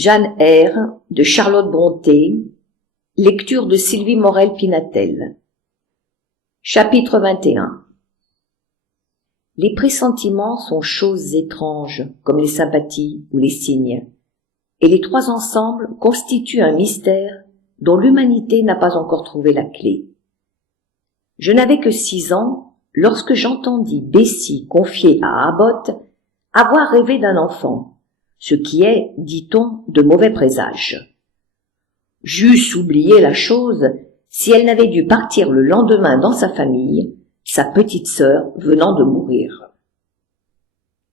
Jeanne R. de Charlotte Brontë. Lecture de Sylvie Morel-Pinatel. Chapitre 21. Les pressentiments sont choses étranges, comme les sympathies ou les signes, et les trois ensemble constituent un mystère dont l'humanité n'a pas encore trouvé la clé. Je n'avais que 6 ans lorsque j'entendis Bessie confier à Abbott avoir rêvé d'un enfant, ce qui est, dit-on, de mauvais présage. J'eusse oublié la chose si elle n'avait dû partir le lendemain dans sa famille, sa petite sœur venant de mourir.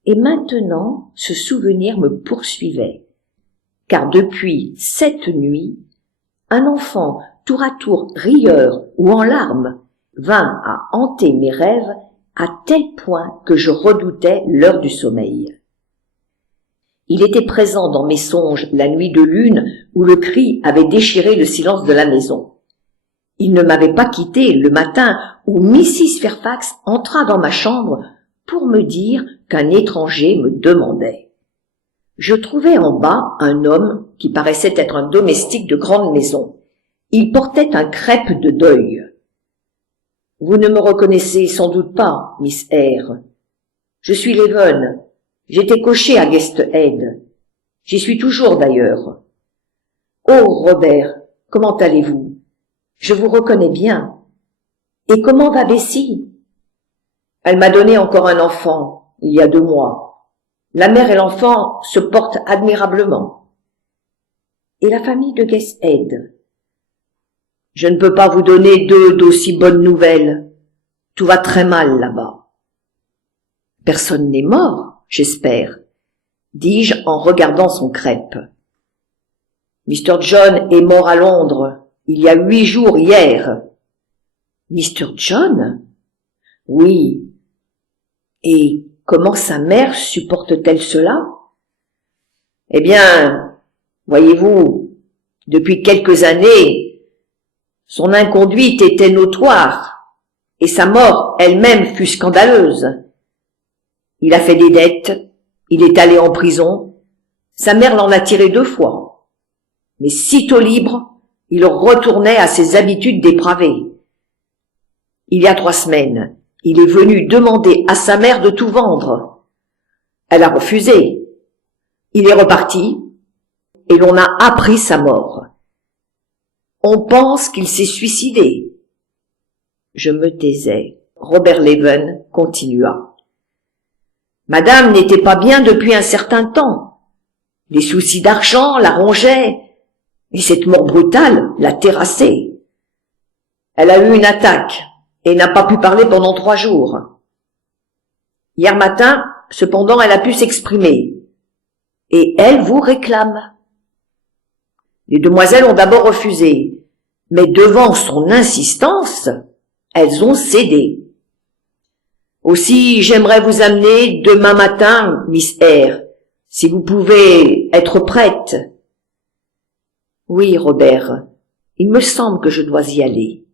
Et maintenant, ce souvenir me poursuivait, car depuis cette nuit, un enfant tour à tour rieur ou en larmes vint à hanter mes rêves à tel point que je redoutais l'heure du sommeil. Il était présent dans mes songes la nuit de lune où le cri avait déchiré le silence de la maison. Il ne m'avait pas quitté le matin où Mrs. Fairfax entra dans ma chambre pour me dire qu'un étranger me demandait. Je trouvai en bas un homme qui paraissait être un domestique de grande maison. Il portait un crêpe de deuil. « Vous ne me reconnaissez sans doute pas, Miss R. Je suis Leven. J'étais cocher à Guest Head. J'y suis toujours d'ailleurs. Oh, Robert, comment allez-vous? Je vous reconnais bien. Et comment va Bessie? Elle m'a donné encore un enfant, il y a 2 mois. La mère et l'enfant se portent admirablement. Et la famille de Guest Head? Je ne peux pas vous donner d'aussi bonnes nouvelles. Tout va très mal là-bas. Personne n'est mort, j'espère, dis-je en regardant son crêpe. Mr. John est mort à Londres, il y a 8 jours hier. Mr. John? Oui. Et comment sa mère supporte-t-elle cela? Eh bien, voyez-vous, depuis quelques années, son inconduite était notoire, et sa mort elle-même fut scandaleuse. Il a fait des dettes, il est allé en prison, sa mère l'en a tiré 2 fois. Mais sitôt libre, il retournait à ses habitudes dépravées. Il y a 3 semaines, il est venu demander à sa mère de tout vendre. Elle a refusé. Il est reparti, et l'on a appris sa mort. On pense qu'il s'est suicidé. Je me taisais. Robert Leven continua. Madame n'était pas bien depuis un certain temps. Les soucis d'argent la rongeaient, et cette mort brutale l'a terrassée. Elle a eu une attaque, et n'a pas pu parler pendant 3 jours. Hier matin, cependant, elle a pu s'exprimer, et elle vous réclame. Les demoiselles ont d'abord refusé, mais devant son insistance, elles ont cédé. Aussi, j'aimerais vous amener demain matin, Miss R, si vous pouvez être prête. Oui, Robert, il me semble que je dois y aller.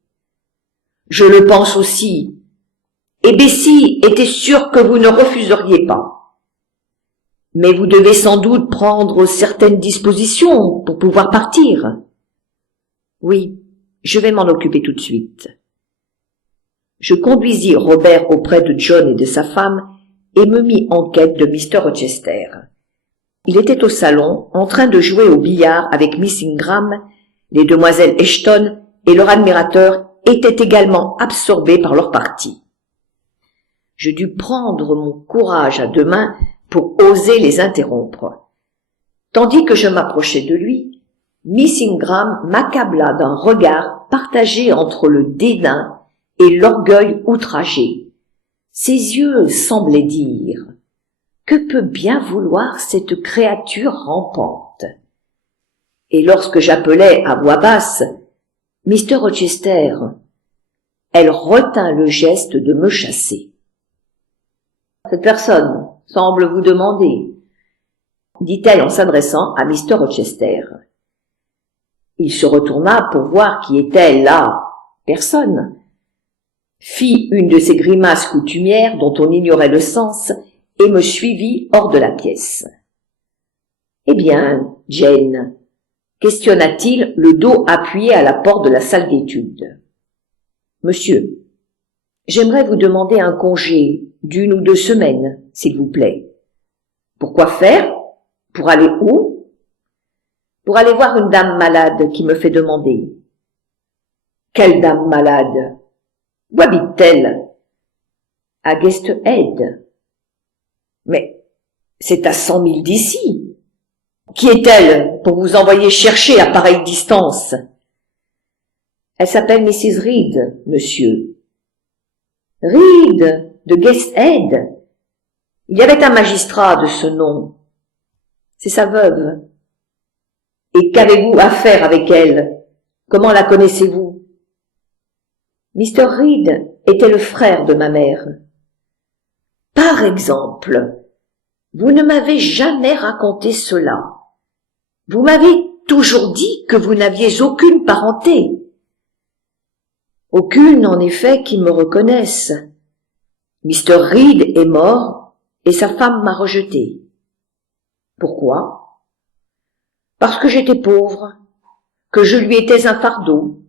Je le pense aussi. Et Bessie était sûre que vous ne refuseriez pas. Mais vous devez sans doute prendre certaines dispositions pour pouvoir partir. Oui, je vais m'en occuper tout de suite. Je conduisis Robert auprès de John et de sa femme et me mis en quête de Mr. Rochester. Il était au salon, en train de jouer au billard avec Miss Ingram. Les demoiselles Ashton et leur admirateur étaient également absorbés par leur partie. Je dus prendre mon courage à 2 mains pour oser les interrompre. Tandis que je m'approchais de lui, Miss Ingram m'accabla d'un regard partagé entre le dédain et l'orgueil outragé. Ses yeux semblaient dire « Que peut bien vouloir cette créature rampante ?» Et lorsque j'appelais à voix basse « Mr. Rochester », elle retint le geste de me chasser. « Cette personne semble vous demander, » dit-elle en s'adressant à Mr. Rochester. Il se retourna pour voir qui était là. Personne. Fit une de ces grimaces coutumières dont on ignorait le sens et me suivit hors de la pièce. Eh bien, Jane, questionna-t-il, le dos appuyé à la porte de la salle d'études. Monsieur, j'aimerais vous demander un congé d'1 ou 2 semaines, s'il vous plaît. Pourquoi faire? Pour aller où? Pour aller voir une dame malade qui me fait demander. Quelle dame malade? Où habite-t-elle? À Guest-Head. Mais c'est à 100 milles d'ici. Qui est-elle pour vous envoyer chercher à pareille distance? Elle s'appelle Mrs. Reed, monsieur. Reed, de Guest-Head. Il y avait un magistrat de ce nom. C'est sa veuve. Et qu'avez-vous à faire avec elle? Comment la connaissez-vous? Mr. Reed était le frère de ma mère. Par exemple, vous ne m'avez jamais raconté cela. Vous m'avez toujours dit que vous n'aviez aucune parenté. Aucune, en effet, qui me reconnaisse. Mr. Reed est mort et sa femme m'a rejeté. Pourquoi? Parce que j'étais pauvre, que je lui étais un fardeau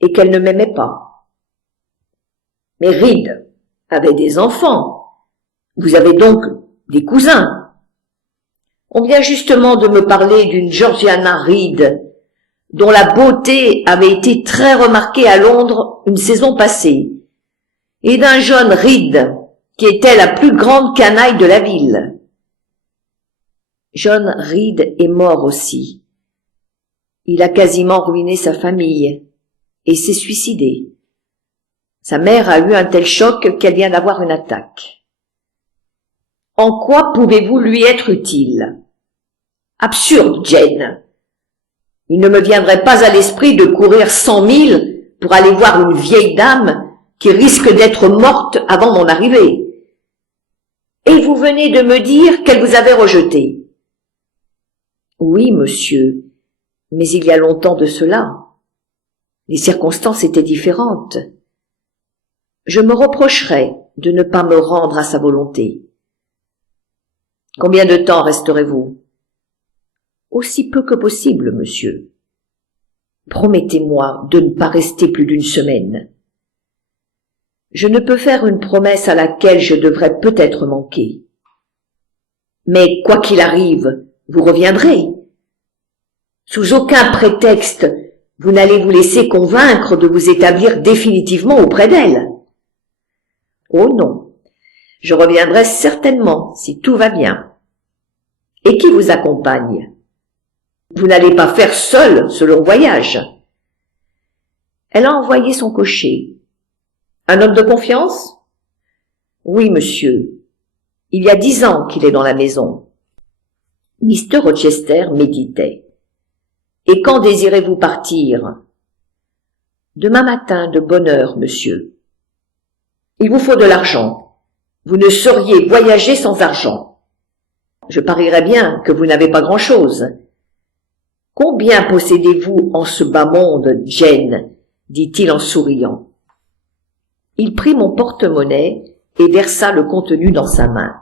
et qu'elle ne m'aimait pas. Mais Reed avait des enfants. Vous avez donc des cousins. On vient justement de me parler d'une Georgiana Reed, dont la beauté avait été très remarquée à Londres une saison passée, et d'un John Reed, qui était la plus grande canaille de la ville. John Reed est mort aussi. Il a quasiment ruiné sa famille et s'est suicidé. Sa mère a eu un tel choc qu'elle vient d'avoir une attaque. En quoi pouvez-vous lui être utile? Absurde, Jane. Il ne me viendrait pas à l'esprit de courir 100 milles pour aller voir une vieille dame qui risque d'être morte avant mon arrivée. Et vous venez de me dire qu'elle vous avait rejeté. Oui, monsieur, mais il y a longtemps de cela. Les circonstances étaient différentes. Je me reprocherais de ne pas me rendre à sa volonté. Combien de temps resterez-vous? Aussi peu que possible, monsieur. Promettez-moi de ne pas rester plus d'1 semaine. Je ne peux faire une promesse à laquelle je devrais peut-être manquer. Mais quoi qu'il arrive, vous reviendrez. Sous aucun prétexte, vous n'allez vous laisser convaincre de vous établir définitivement auprès d'elle. Oh non, je reviendrai certainement si tout va bien. Et qui vous accompagne? Vous n'allez pas faire seul ce long voyage. Elle a envoyé son cocher. Un homme de confiance? Oui, monsieur. Il y a 10 ans qu'il est dans la maison. Mr. Rochester méditait. Et quand désirez-vous partir? Demain matin, de bonne heure, monsieur. Il vous faut de l'argent. Vous ne sauriez voyager sans argent. Je parierais bien que vous n'avez pas grand-chose. Combien possédez-vous en ce bas monde, Jane? Dit-il en souriant. Il prit mon porte-monnaie et versa le contenu dans sa main,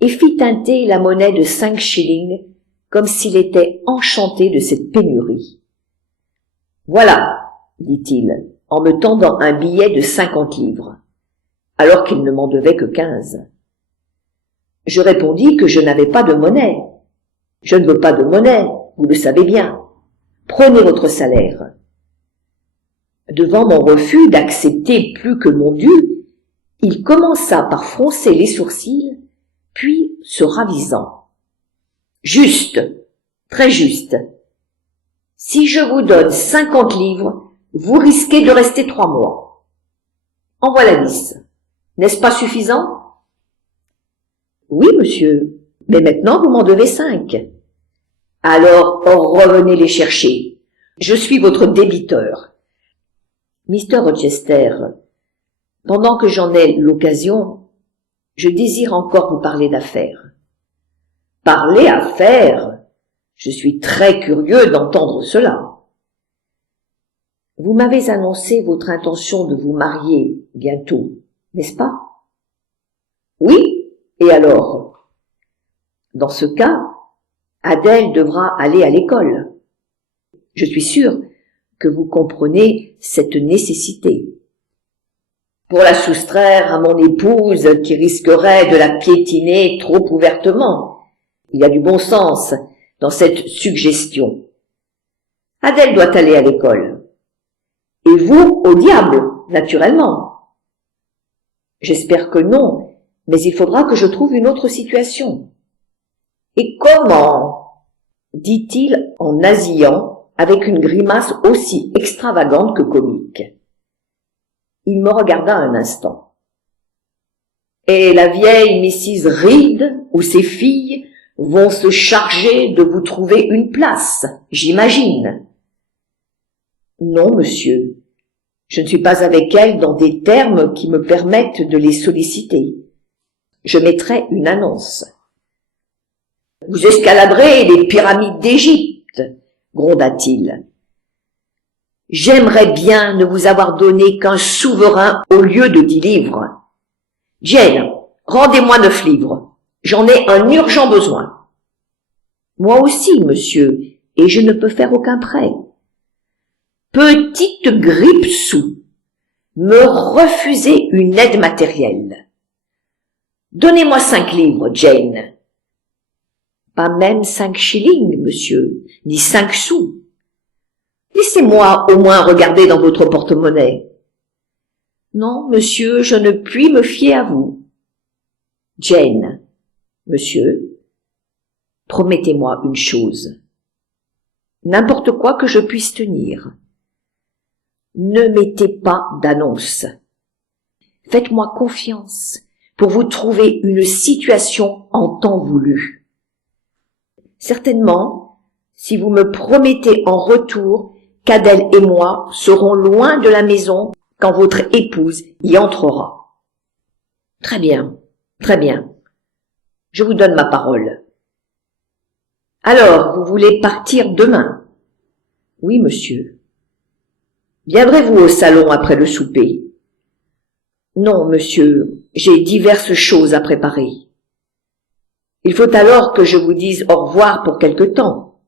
et fit tinter la monnaie de 5 shillings comme s'il était enchanté de cette pénurie. Voilà, dit-il, en me tendant un billet de 50 livres, alors qu'il ne m'en devait que 15. Je répondis que je n'avais pas de monnaie. Je ne veux pas de monnaie, vous le savez bien. Prenez votre salaire. Devant mon refus d'accepter plus que mon dû, il commença par froncer les sourcils, puis se ravisant. Juste, très juste. Si je vous donne 50 livres, vous risquez de rester 3 mois. En voilà 10. N'est-ce pas suffisant? Oui, monsieur, mais maintenant vous m'en devez 5. Alors revenez les chercher. Je suis votre débiteur. Mr. Rochester, pendant que j'en ai l'occasion, je désire encore vous parler d'affaires. Parler affaires? Je suis très curieux d'entendre cela. Vous m'avez annoncé votre intention de vous marier bientôt, n'est-ce pas? Oui, et alors? Dans ce cas, Adèle devra aller à l'école. Je suis sûre que vous comprenez cette nécessité. Pour la soustraire à mon épouse qui risquerait de la piétiner trop ouvertement. Il y a du bon sens dans cette suggestion. Adèle doit aller à l'école. Et vous, au diable, naturellement. J'espère que non, mais il faudra que je trouve une autre situation. Et comment? Dit-il en nasillant avec une grimace aussi extravagante que comique. Il me regarda un instant. Et la vieille Mrs. Reed ou ses filles vont se charger de vous trouver une place, j'imagine. Non, monsieur, je ne suis pas avec elles dans des termes qui me permettent de les solliciter. Je mettrai une annonce. Vous escaladerez les pyramides d'Égypte, gronda-t-il. J'aimerais bien ne vous avoir donné qu'un souverain au lieu de 10 livres. Jane, rendez-moi 9 livres. J'en ai un urgent besoin. Moi aussi, monsieur, et je ne peux faire aucun prêt. Petite grippe-sous, me refusez une aide matérielle. Donnez-moi 5 livres, Jane. Pas même 5 shillings, monsieur, ni 5 sous. Laissez-moi au moins regarder dans votre porte-monnaie. Non, monsieur, je ne puis me fier à vous. Jane, monsieur, promettez-moi une chose. N'importe quoi que je puisse tenir. Ne mettez pas d'annonce. Faites-moi confiance pour vous trouver une situation en temps voulu. Certainement, si vous me promettez en retour qu'Adèle et moi serons loin de la maison quand votre épouse y entrera. Très bien, très bien. Je vous donne ma parole. Alors, vous voulez partir demain? Oui, monsieur. Viendrez-vous au salon après le souper? Non, monsieur, j'ai diverses choses à préparer. Il faut alors que je vous dise au revoir pour quelque temps.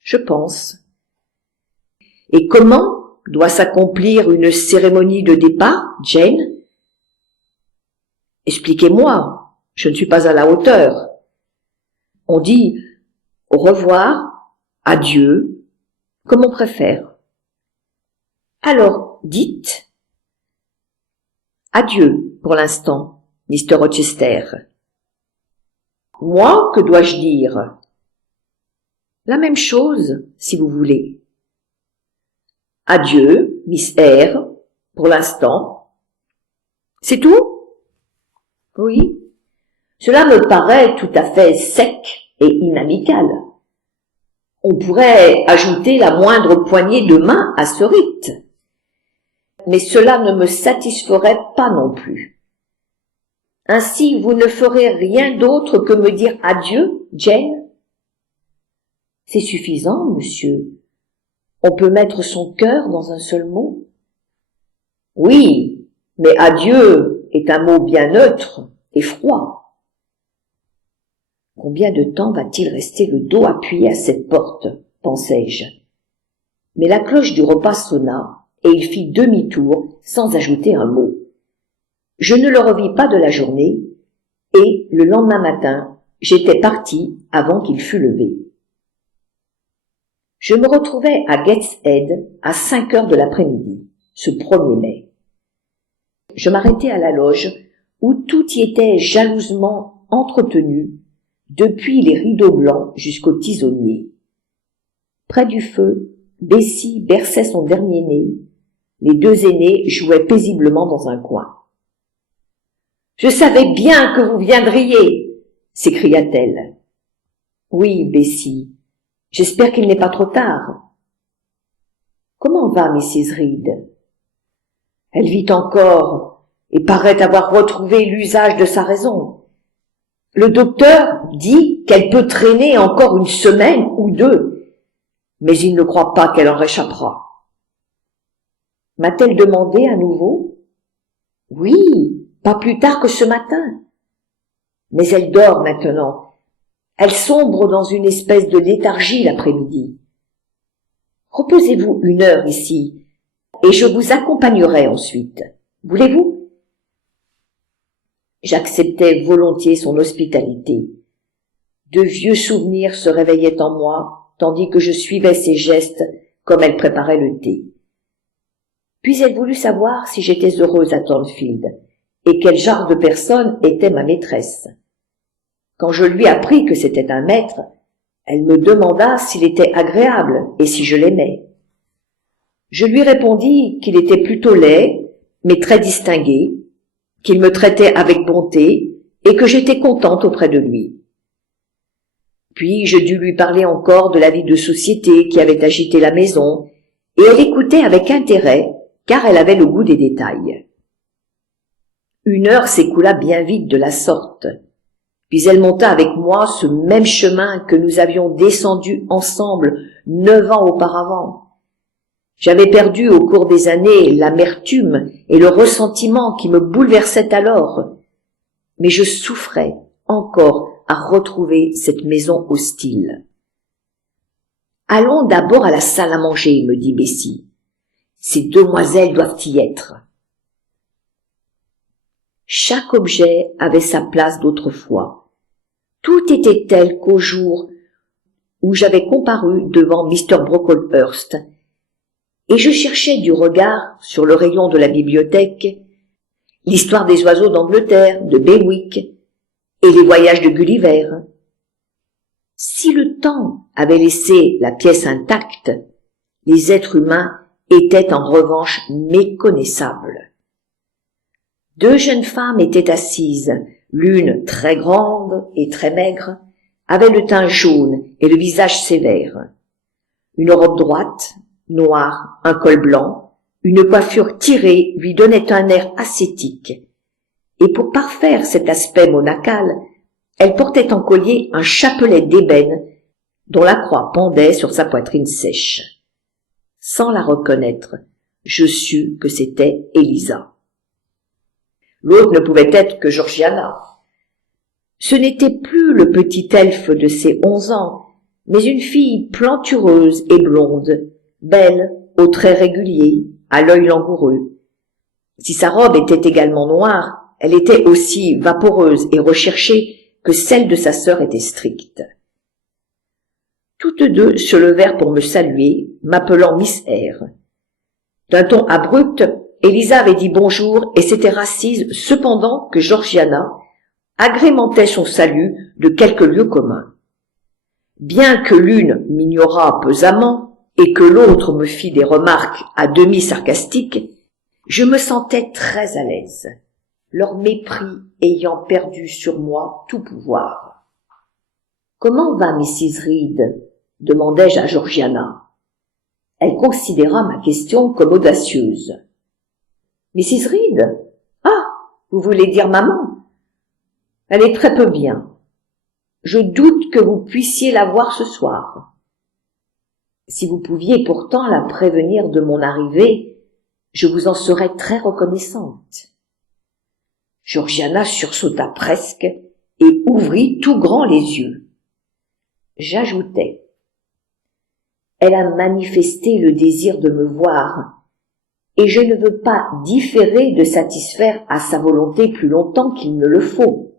Je pense. Et comment doit s'accomplir une cérémonie de départ, Jane? Expliquez-moi, je ne suis pas à la hauteur. On dit au revoir, adieu, comme on préfère. Alors, dites adieu pour l'instant, Mr. Rochester. Moi, que dois-je dire? La même chose, si vous voulez. Adieu, Miss Eyre, pour l'instant. C'est tout? Oui. Cela me paraît tout à fait sec et inamical. On pourrait ajouter la moindre poignée de main à ce rite. Mais cela ne me satisferait pas non plus. Ainsi, vous ne ferez rien d'autre que me dire adieu, Jane? C'est suffisant, monsieur. On peut mettre son cœur dans un seul mot. Oui, mais adieu est un mot bien neutre et froid. Combien de temps va-t-il rester le dos appuyé à cette porte, pensai-je. Mais la cloche du repas sonna, et il fit demi-tour sans ajouter un mot. Je ne le revis pas de la journée, et le lendemain matin, j'étais parti avant qu'il fût levé. Je me retrouvai à Gateshead à 5 heures de l'après-midi, ce 1er mai. Je m'arrêtai à la loge où tout y était jalousement entretenu, depuis les rideaux blancs jusqu'au tisonnier. Près du feu, Bessie berçait son dernier-né, les 2 aînés jouaient paisiblement dans un coin. « Je savais bien que vous viendriez !» s'écria-t-elle. « Oui, Bessie. J'espère qu'il n'est pas trop tard. »« Comment va Mrs. Reed ?»« Elle vit encore et paraît avoir retrouvé l'usage de sa raison. Le docteur dit qu'elle peut traîner encore 1 semaine ou 2, mais il ne croit pas qu'elle en réchappera. » M'a-t-elle demandé à nouveau? « Oui, pas plus tard que ce matin. Mais elle dort maintenant. Elle sombre dans une espèce de léthargie l'après-midi. Reposez-vous 1 heure ici, et je vous accompagnerai ensuite. Voulez-vous? J'acceptais volontiers son hospitalité. De vieux souvenirs se réveillaient en moi, tandis que je suivais ses gestes comme elle préparait le thé. Puis elle voulut savoir si j'étais heureuse à Thornfield, et quel genre de personne était ma maîtresse. Quand je lui appris que c'était un maître, elle me demanda s'il était agréable et si je l'aimais. Je lui répondis qu'il était plutôt laid, mais très distingué, qu'il me traitait avec bonté et que j'étais contente auprès de lui. Puis je dus lui parler encore de la vie de société qui avait agité la maison, et elle écoutait avec intérêt, car elle avait le goût des détails. 1 heure s'écoula bien vite de la sorte, puis elle monta avec moi ce même chemin que nous avions descendu ensemble 9 ans auparavant. J'avais perdu au cours des années l'amertume et le ressentiment qui me bouleversaient alors, mais je souffrais encore à retrouver cette maison hostile. « Allons d'abord à la salle à manger, » me dit Bessie. « Ces demoiselles doivent y être. » Chaque objet avait sa place d'autrefois. Tout était tel qu'au jour où j'avais comparu devant Mr. Brocklehurst, et je cherchais du regard sur le rayon de la bibliothèque l'histoire des oiseaux d'Angleterre, de Bewick, et les voyages de Gulliver. Si le temps avait laissé la pièce intacte, les êtres humains étaient en revanche méconnaissables. 2 jeunes femmes étaient assises, l'une très grande et très maigre, avait le teint jaune et le visage sévère. Une robe droite, noire, un col blanc, une coiffure tirée lui donnait un air ascétique. Et pour parfaire cet aspect monacal, elle portait en collier un chapelet d'ébène dont la croix pendait sur sa poitrine sèche. Sans la reconnaître, je sus que c'était Eliza. L'autre ne pouvait être que Georgiana. Ce n'était plus le petit elfe de ses 11 ans, mais une fille plantureuse et blonde, belle, aux traits réguliers, à l'œil langoureux. Si sa robe était également noire, elle était aussi vaporeuse et recherchée que celle de sa sœur était stricte. Toutes deux se levèrent pour me saluer, m'appelant Miss Eyre. D'un ton abrupt, Eliza avait dit bonjour et s'était rassise cependant que Georgiana agrémentait son salut de quelques lieux communs. Bien que l'une m'ignorât pesamment et que l'autre me fît des remarques à demi sarcastiques, je me sentais très à l'aise, leur mépris ayant perdu sur moi tout pouvoir. « Comment va Mrs. Reed ?» demandai-je à Georgiana. Elle considéra ma question comme audacieuse. « Mrs. Reed ? Ah, vous voulez dire maman ? Elle est très peu bien. Je doute que vous puissiez la voir ce soir. Si vous pouviez pourtant la prévenir de mon arrivée, je vous en serais très reconnaissante. » Georgiana sursauta presque et ouvrit tout grand les yeux. J'ajoutai: « Elle a manifesté le désir de me voir, et je ne veux pas différer de satisfaire à sa volonté plus longtemps qu'il ne le faut. »«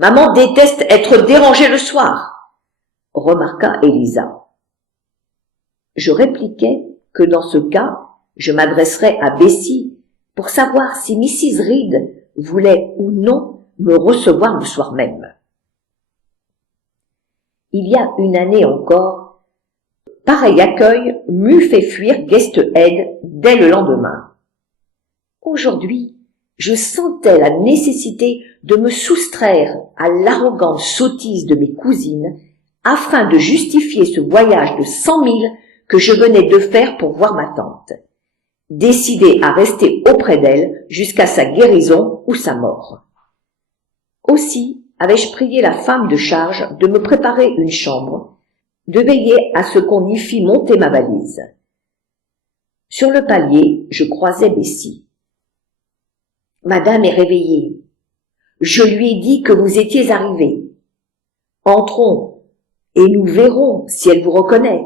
Maman déteste être dérangée le soir, » remarqua Eliza. Je répliquai que dans ce cas, je m'adresserais à Bessie pour savoir si Mrs. Reed voulait ou non me recevoir le soir même. Il y a une année encore, pareil accueil m'eût fait fuir Guest Head dès le lendemain. Aujourd'hui, je sentais la nécessité de me soustraire à l'arrogante sottise de mes cousines afin de justifier ce voyage de 100 milles que je venais de faire pour voir ma tante, décidée à rester auprès d'elle jusqu'à sa guérison ou sa mort. Aussi avais-je prié la femme de charge de me préparer une chambre, de veiller à ce qu'on y fît monter ma valise. Sur le palier, je croisai Bessie. « Madame est réveillée. Je lui ai dit que vous étiez arrivée. » Entrons, et nous verrons si elle vous reconnaît. »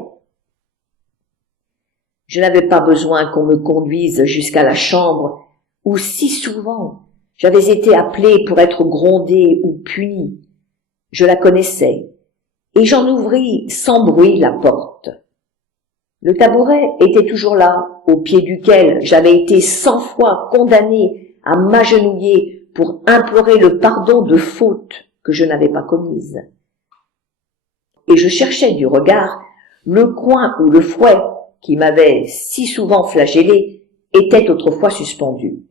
Je n'avais pas besoin qu'on me conduise jusqu'à la chambre où si souvent j'avais été appelé pour être grondé ou puni. Je la connaissais, et j'en ouvris sans bruit la porte. Le tabouret était toujours là, au pied duquel j'avais été 100 fois condamné à m'agenouiller pour implorer le pardon de fautes que je n'avais pas commises. Et je cherchais du regard le coin où le fouet, qui m'avait si souvent flagellé, était autrefois suspendu.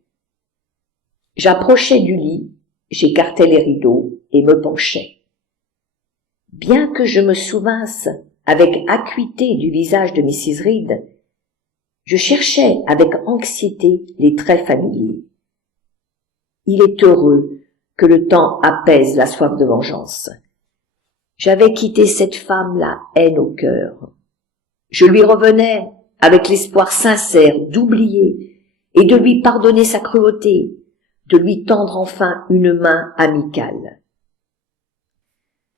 J'approchais du lit, j'écartais les rideaux et me penchais. Bien que je me souvinsse avec acuité du visage de Mrs. Reed, je cherchais avec anxiété les traits familiers. Il est heureux que le temps apaise la soif de vengeance. J'avais quitté cette femme la haine au cœur. Je lui revenais avec l'espoir sincère d'oublier et de lui pardonner sa cruauté, de lui tendre enfin une main amicale.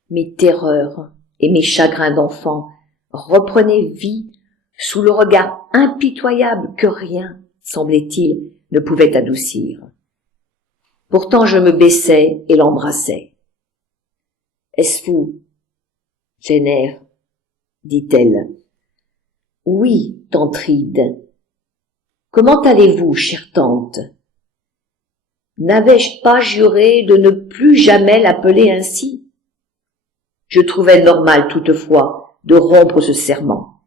Mes terreurs et mes chagrins d'enfant reprenaient vie sous le regard impitoyable que rien, semblait-il, ne pouvait adoucir. Pourtant je me baissais et l'embrassais. « Est-ce vous, Jenner ?» dit-elle. « Oui, tante Reed. Comment allez-vous, chère tante ? N'avais-je pas juré de ne plus jamais l'appeler ainsi ? Je trouvais normal toutefois de rompre ce serment.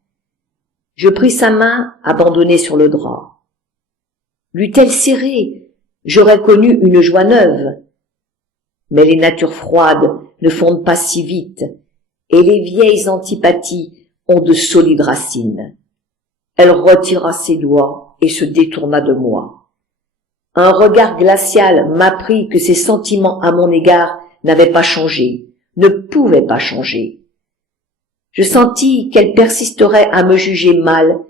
Je pris sa main abandonnée sur le drap. L'eût-elle serrée, j'aurais connu une joie neuve. Mais les natures froides ne fondent pas si vite, et les vieilles antipathies ont de solides racines. Elle retira ses doigts et se détourna de moi. Un regard glacial m'apprit que ses sentiments à mon égard n'avaient pas changé, ne pouvaient pas changer. Je sentis qu'elle persisterait à me juger mal,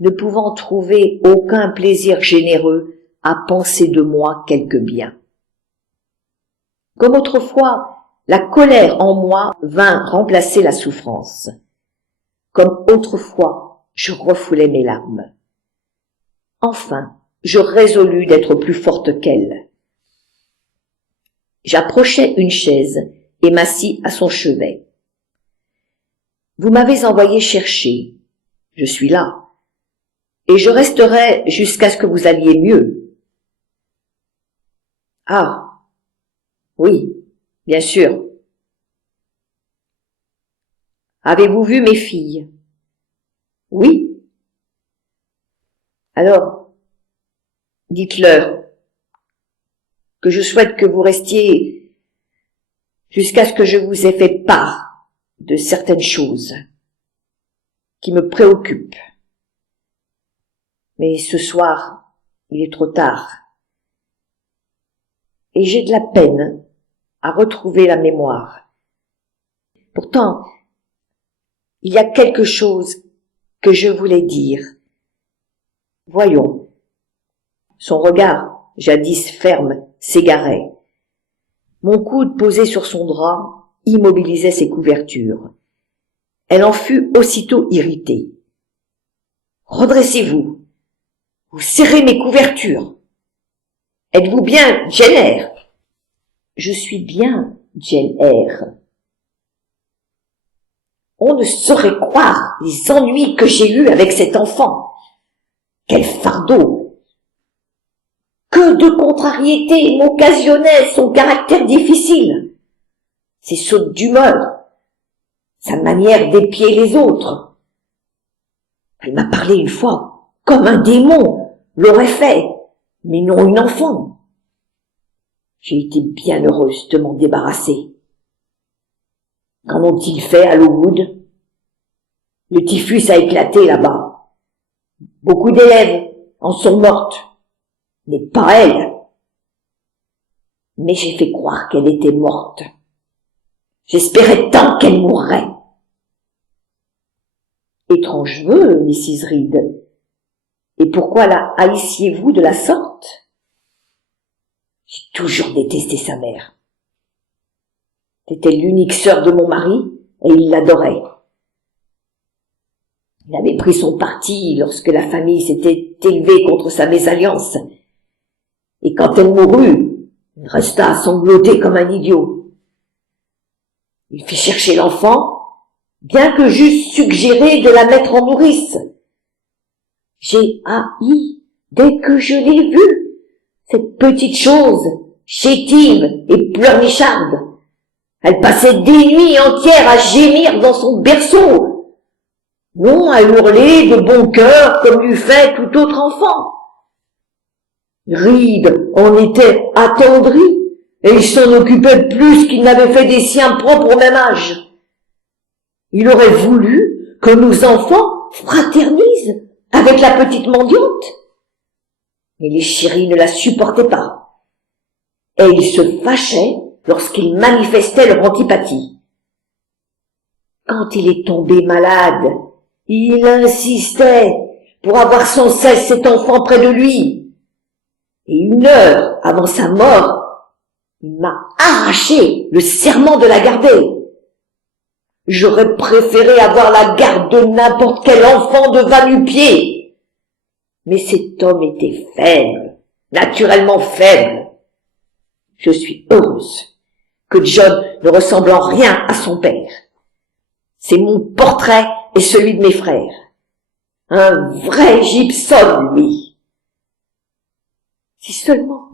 ne pouvant trouver aucun plaisir généreux à penser de moi quelque bien. Comme autrefois, la colère en moi vint remplacer la souffrance. Comme autrefois, je refoulais mes larmes. Enfin, je résolus d'être plus forte qu'elle. J'approchai une chaise et m'assis à son chevet. « Vous m'avez envoyé chercher. Je suis là. Et je resterai jusqu'à ce que vous alliez mieux. »« Ah, oui, bien sûr. »« Avez-vous vu mes filles ? » ?»« Oui. »« Alors, dites-leur que je souhaite que vous restiez jusqu'à ce que je vous ai fait part de certaines choses qui me préoccupent. Mais ce soir, il est trop tard, et j'ai de la peine à retrouver la mémoire. Pourtant, il y a quelque chose que je voulais dire. Voyons. » Son regard, jadis ferme, s'égarait. Mon coude posé sur son drap immobilisait ses couvertures. Elle en fut aussitôt irritée. « Redressez-vous. Vous serrez mes couvertures. Êtes-vous bien Jenner ? » ?»« Je suis bien Jenner. » »« On ne saurait croire les ennuis que j'ai eus avec cet enfant. Quel fardeau ! Que de contrariétés m'occasionnait son caractère difficile, ses sautes d'humeur, sa manière d'épier les autres. Elle m'a parlé une fois comme un démon l'aurait fait, mais non une enfant. J'ai été bien heureuse de m'en débarrasser. Qu'en ont-ils fait à Lowood ? Le typhus a éclaté là-bas. Beaucoup d'élèves en sont mortes, mais pas elle. Mais j'ai fait croire qu'elle était morte. J'espérais tant qu'elle mourrait. Étrange vœu, Mrs. Reed. Et pourquoi la haïssiez-vous de la sorte ? J'ai toujours détesté sa mère. C'était l'unique sœur de mon mari et il l'adorait. Il avait pris son parti lorsque la famille s'était élevée contre sa mésalliance. Et quand elle mourut, il resta à sangloter comme un idiot. Il fit chercher l'enfant, bien que j'eusse suggéré de la mettre en nourrice. J'ai haï dès que je l'ai vue, cette petite chose, chétive et pleurnicharde. Elle passait des nuits entières à gémir dans son berceau, non à hurler de bon cœur comme l'eût fait tout autre enfant. Reed en était attendri, et il s'en occupait plus qu'il n'avait fait des siens propres au même âge. Il aurait voulu que nos enfants fraternisent avec la petite mendiante, mais les chéris ne la supportaient pas, et ils se fâchaient lorsqu'ils manifestaient leur antipathie. Quand il est tombé malade, il insistait pour avoir sans cesse cet enfant près de lui. Et 1 heure avant sa mort, il m'a arraché le serment de la garder. J'aurais préféré avoir la garde de n'importe quel enfant de va-nu-pied. Mais cet homme était faible, naturellement faible. Je suis heureuse que John ne ressemble en rien à son père. C'est mon portrait et celui de mes frères. Un vrai Gibson, lui. Si seulement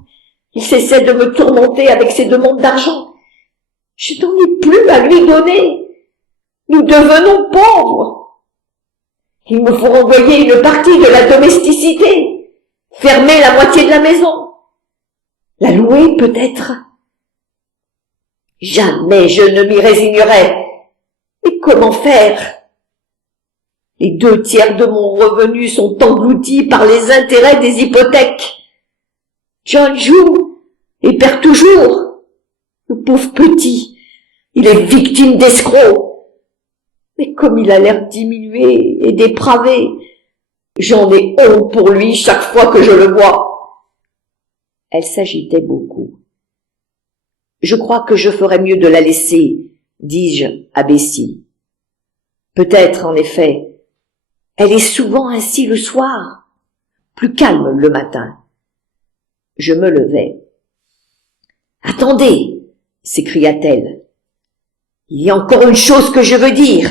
il cessait de me tourmenter avec ses demandes d'argent. Je n'en ai plus à lui donner. Nous devenons pauvres. Il me faut renvoyer une partie de la domesticité, fermer la moitié de la maison, la louer peut-être. Jamais je ne m'y résignerai. Mais comment faire? Les 2/3 de mon revenu sont engloutis par les intérêts des hypothèques. John joue et perd toujours. Le pauvre petit, il est victime d'escrocs. Mais comme il a l'air diminué et dépravé, j'en ai honte pour lui chaque fois que je le vois. Elle s'agitait beaucoup. Je crois que je ferais mieux de la laisser, dis-je à Bessie. Peut-être, en effet, elle est souvent ainsi le soir, plus calme le matin. Je me levai. « Attendez !» s'écria-t-elle. « Il y a encore une chose que je veux dire.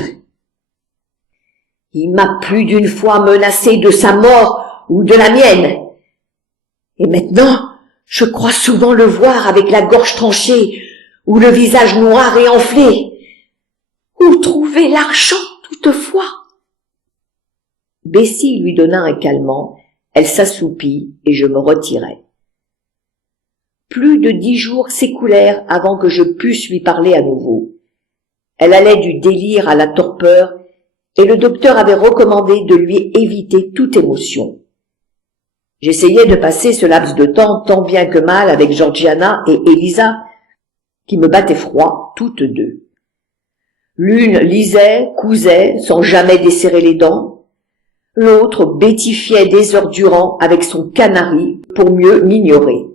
Il m'a plus d'une fois menacé de sa mort ou de la mienne. Et maintenant, je crois souvent le voir avec la gorge tranchée ou le visage noir et enflé. Où trouver l'argent toutefois ?» Bessie lui donna un calmant, elle s'assoupit et je me retirai. Plus de 10 jours s'écoulèrent avant que je pusse lui parler à nouveau. Elle allait du délire à la torpeur, et le docteur avait recommandé de lui éviter toute émotion. J'essayais de passer ce laps de temps tant bien que mal avec Georgiana et Elisa, qui me battaient froid toutes deux. L'une lisait, cousait, sans jamais desserrer les dents. L'autre bétifiait des heures durant avec son canari pour mieux m'ignorer.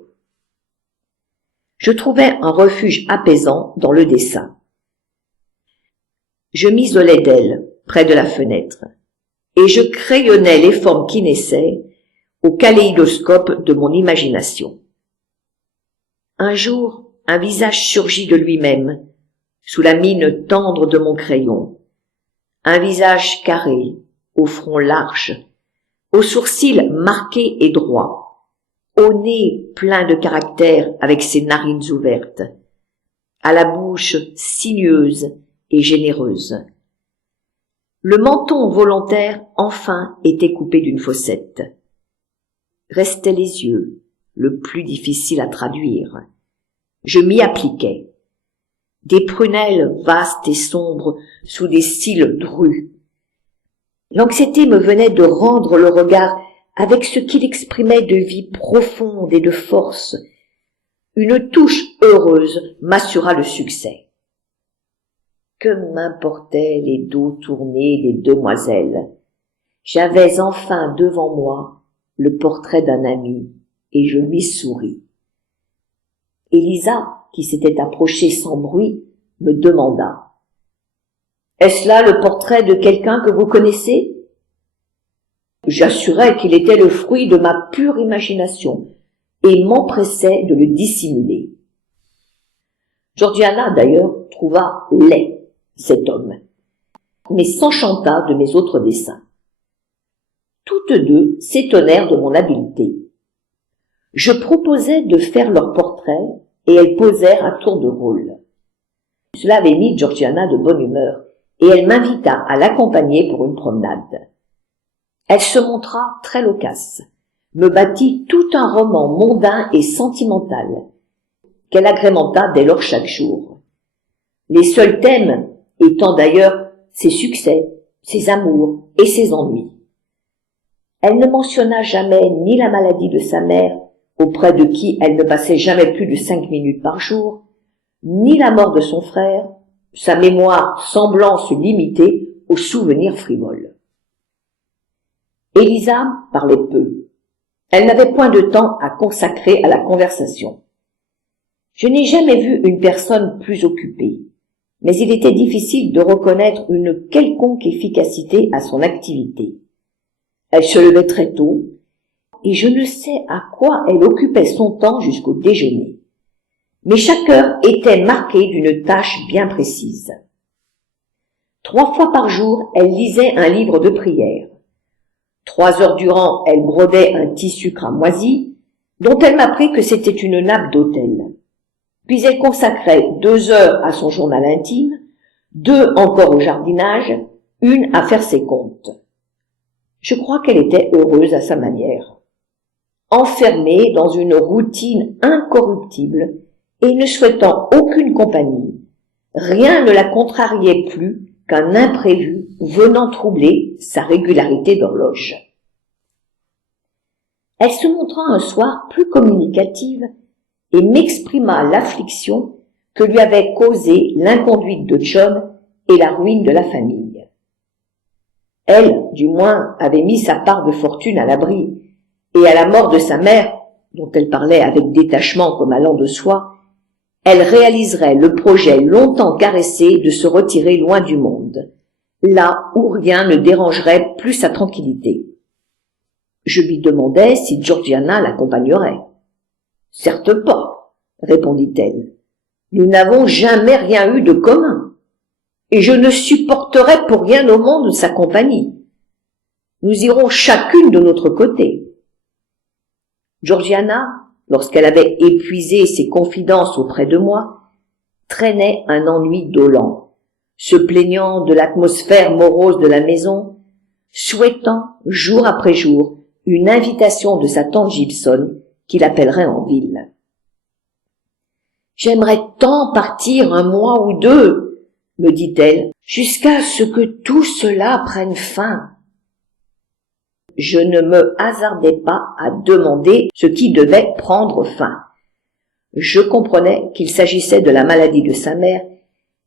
Je trouvais un refuge apaisant dans le dessin. Je m'isolais d'elle, près de la fenêtre, et je crayonnais les formes qui naissaient au kaléidoscope de mon imagination. Un jour, un visage surgit de lui-même, sous la mine tendre de mon crayon. Un visage carré, au front large, aux sourcils marqués et droits, au nez plein de caractère avec ses narines ouvertes, à la bouche sinueuse et généreuse. Le menton volontaire, enfin, était coupé d'une fossette. Restaient les yeux, le plus difficile à traduire. Je m'y appliquais. Des prunelles vastes et sombres sous des cils drus. L'anxiété me venait de rendre le regard avec ce qu'il exprimait de vie profonde et de force. Une touche heureuse m'assura le succès. Que m'importaient les dos tournés des demoiselles. J'avais enfin devant moi le portrait d'un ami, et je lui souris. Elisa, qui s'était approchée sans bruit, me demanda. « Est-ce là le portrait de quelqu'un que vous connaissez ?» J'assurai qu'il était le fruit de ma pure imagination et m'empressai de le dissimuler. Georgiana, d'ailleurs, trouva laid cet homme, mais s'enchanta de mes autres dessins. Toutes deux s'étonnèrent de mon habileté. Je proposai de faire leur portrait et elles posèrent à tour de rôle. Cela avait mis Georgiana de bonne humeur et elle m'invita à l'accompagner pour une promenade. Elle se montra très loquace, me bâtit tout un roman mondain et sentimental, qu'elle agrémenta dès lors chaque jour. Les seuls thèmes étant d'ailleurs ses succès, ses amours et ses ennuis. Elle ne mentionna jamais ni la maladie de sa mère, auprès de qui elle ne passait jamais plus de 5 minutes par jour, ni la mort de son frère, sa mémoire semblant se limiter aux souvenirs frivoles. Élisa parlait peu. Elle n'avait point de temps à consacrer à la conversation. Je n'ai jamais vu une personne plus occupée, mais il était difficile de reconnaître une quelconque efficacité à son activité. Elle se levait très tôt, et je ne sais à quoi elle occupait son temps jusqu'au déjeuner. Mais chaque heure était marquée d'une tâche bien précise. 3 fois par jour, elle lisait un livre de prière. 3 heures durant, elle brodait un tissu cramoisi, dont elle m'apprit que c'était une nappe d'autel. Puis elle consacrait 2 heures à son journal intime, 2 encore au jardinage, 1 à faire ses comptes. Je crois qu'elle était heureuse à sa manière. Enfermée dans une routine incorruptible et ne souhaitant aucune compagnie, rien ne la contrariait plus qu'un imprévu venant troubler sa régularité d'horloge. Elle se montra un soir plus communicative et m'exprima l'affliction que lui avait causée l'inconduite de John et la ruine de la famille. Elle, du moins, avait mis sa part de fortune à l'abri, et à la mort de sa mère, dont elle parlait avec détachement comme allant de soi, elle réaliserait le projet longtemps caressé de se retirer loin du monde, là où rien ne dérangerait plus sa tranquillité. Je lui demandai si Georgiana l'accompagnerait. « Certes pas, répondit-elle. Nous n'avons jamais rien eu de commun, et je ne supporterai pour rien au monde sa compagnie. Nous irons chacune de notre côté. » Georgiana, lorsqu'elle avait épuisé ses confidences auprès de moi, traînait un ennui dolent, se plaignant de l'atmosphère morose de la maison, souhaitant, jour après jour, une invitation de sa tante Gibson qui l'appellerait en ville. « J'aimerais tant partir 1 mois ou 2, me dit-elle, jusqu'à ce que tout cela prenne fin. » Je ne me hasardai pas à demander ce qui devait prendre fin. Je comprenais qu'il s'agissait de la maladie de sa mère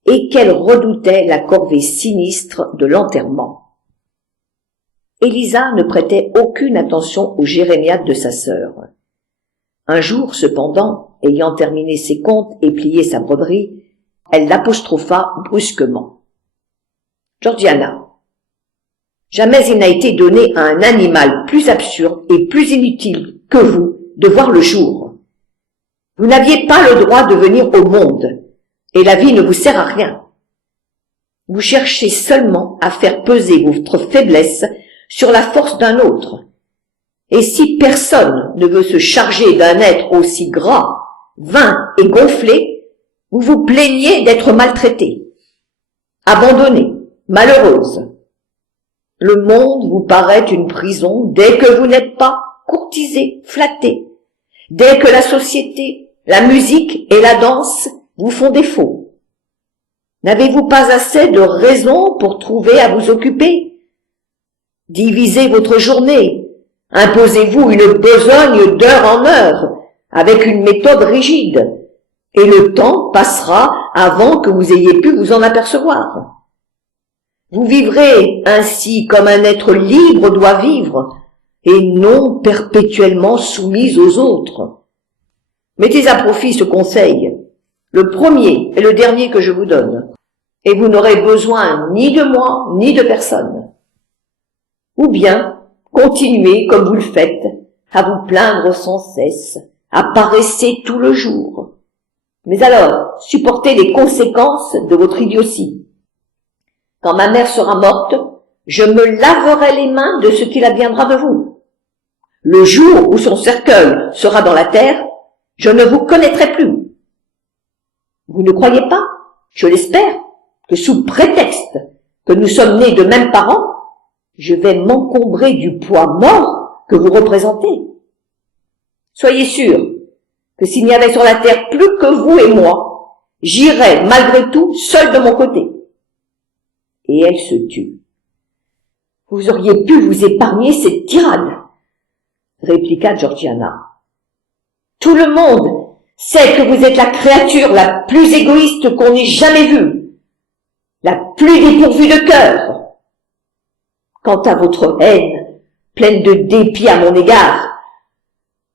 et qu'elle redoutait la corvée sinistre de l'enterrement. Élisa ne prêtait aucune attention aux jérémiades de sa sœur. Un jour, cependant, ayant terminé ses comptes et plié sa broderie, elle l'apostropha brusquement. « Georgiana, jamais il n'a été donné à un animal plus absurde et plus inutile que vous de voir le jour. Vous n'aviez pas le droit de venir au monde, et la vie ne vous sert à rien. Vous cherchez seulement à faire peser votre faiblesse sur la force d'un autre. Et si personne ne veut se charger d'un être aussi gras, vain et gonflé, vous vous plaignez d'être maltraité, abandonné, malheureuse. Le monde vous paraît une prison dès que vous n'êtes pas courtisé, flatté, dès que la société, la musique et la danse vous font défaut. N'avez-vous pas assez de raisons pour trouver à vous occuper? Divisez votre journée, imposez-vous une besogne d'heure en heure, avec une méthode rigide, et le temps passera avant que vous ayez pu vous en apercevoir. Vous vivrez ainsi comme un être libre doit vivre, et non perpétuellement soumis aux autres. Mettez à profit ce conseil. le premier et le dernier que je vous donne, et vous n'aurez besoin ni de moi, ni de personne. Ou bien, continuez comme vous le faites, à vous plaindre sans cesse, à paresser tout le jour. Mais alors, supportez les conséquences de votre idiotie. Quand ma mère sera morte, je me laverai les mains de ce qu'il adviendra de vous. Le jour où son cercueil sera dans la terre, je ne vous connaîtrai plus. Vous ne croyez pas, je l'espère, que sous prétexte que nous sommes nés de mêmes parents, je vais m'encombrer du poids mort que vous représentez. Soyez sûrs que s'il n'y avait sur la terre plus que vous et moi, j'irais malgré tout seul de mon côté. Et elle se tut. Vous auriez pu vous épargner cette tirade, répliqua Georgiana. Tout le monde sait que vous êtes la créature la plus égoïste qu'on ait jamais vue, la plus dépourvue de cœur. Quant à votre haine, pleine de dépit à mon égard,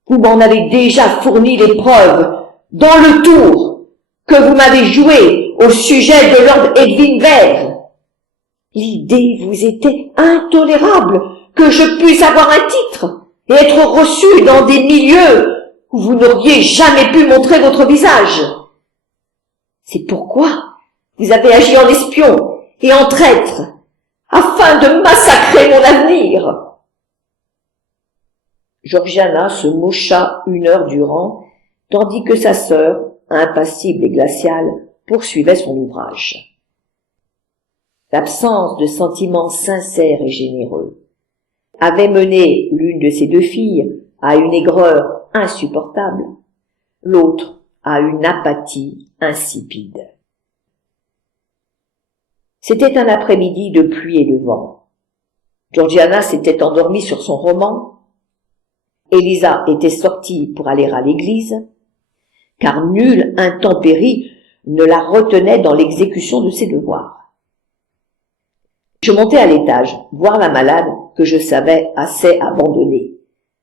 vous m'en avez déjà fourni les preuves dans le tour que vous m'avez joué au sujet de Lord Edwin Vere. L'idée vous était intolérable que je puisse avoir un titre et être reçu dans des milieux où vous n'auriez jamais pu montrer votre visage. C'est pourquoi vous avez agi en espion et en traître, afin de massacrer mon avenir. Georgiana se moucha 1 heure durant, tandis que sa sœur, impassible et glaciale, poursuivait son ouvrage. L'absence de sentiments sincères et généreux avait mené l'une de ces 2 filles à une aigreur insupportable, l'autre à une apathie insipide. C'était un après-midi de pluie et de vent. Georgiana s'était endormie sur son roman. Elisa était sortie pour aller à l'église, car nulle intempérie ne la retenait dans l'exécution de ses devoirs. Je montai à l'étage, voir la malade que je savais assez abandonnée,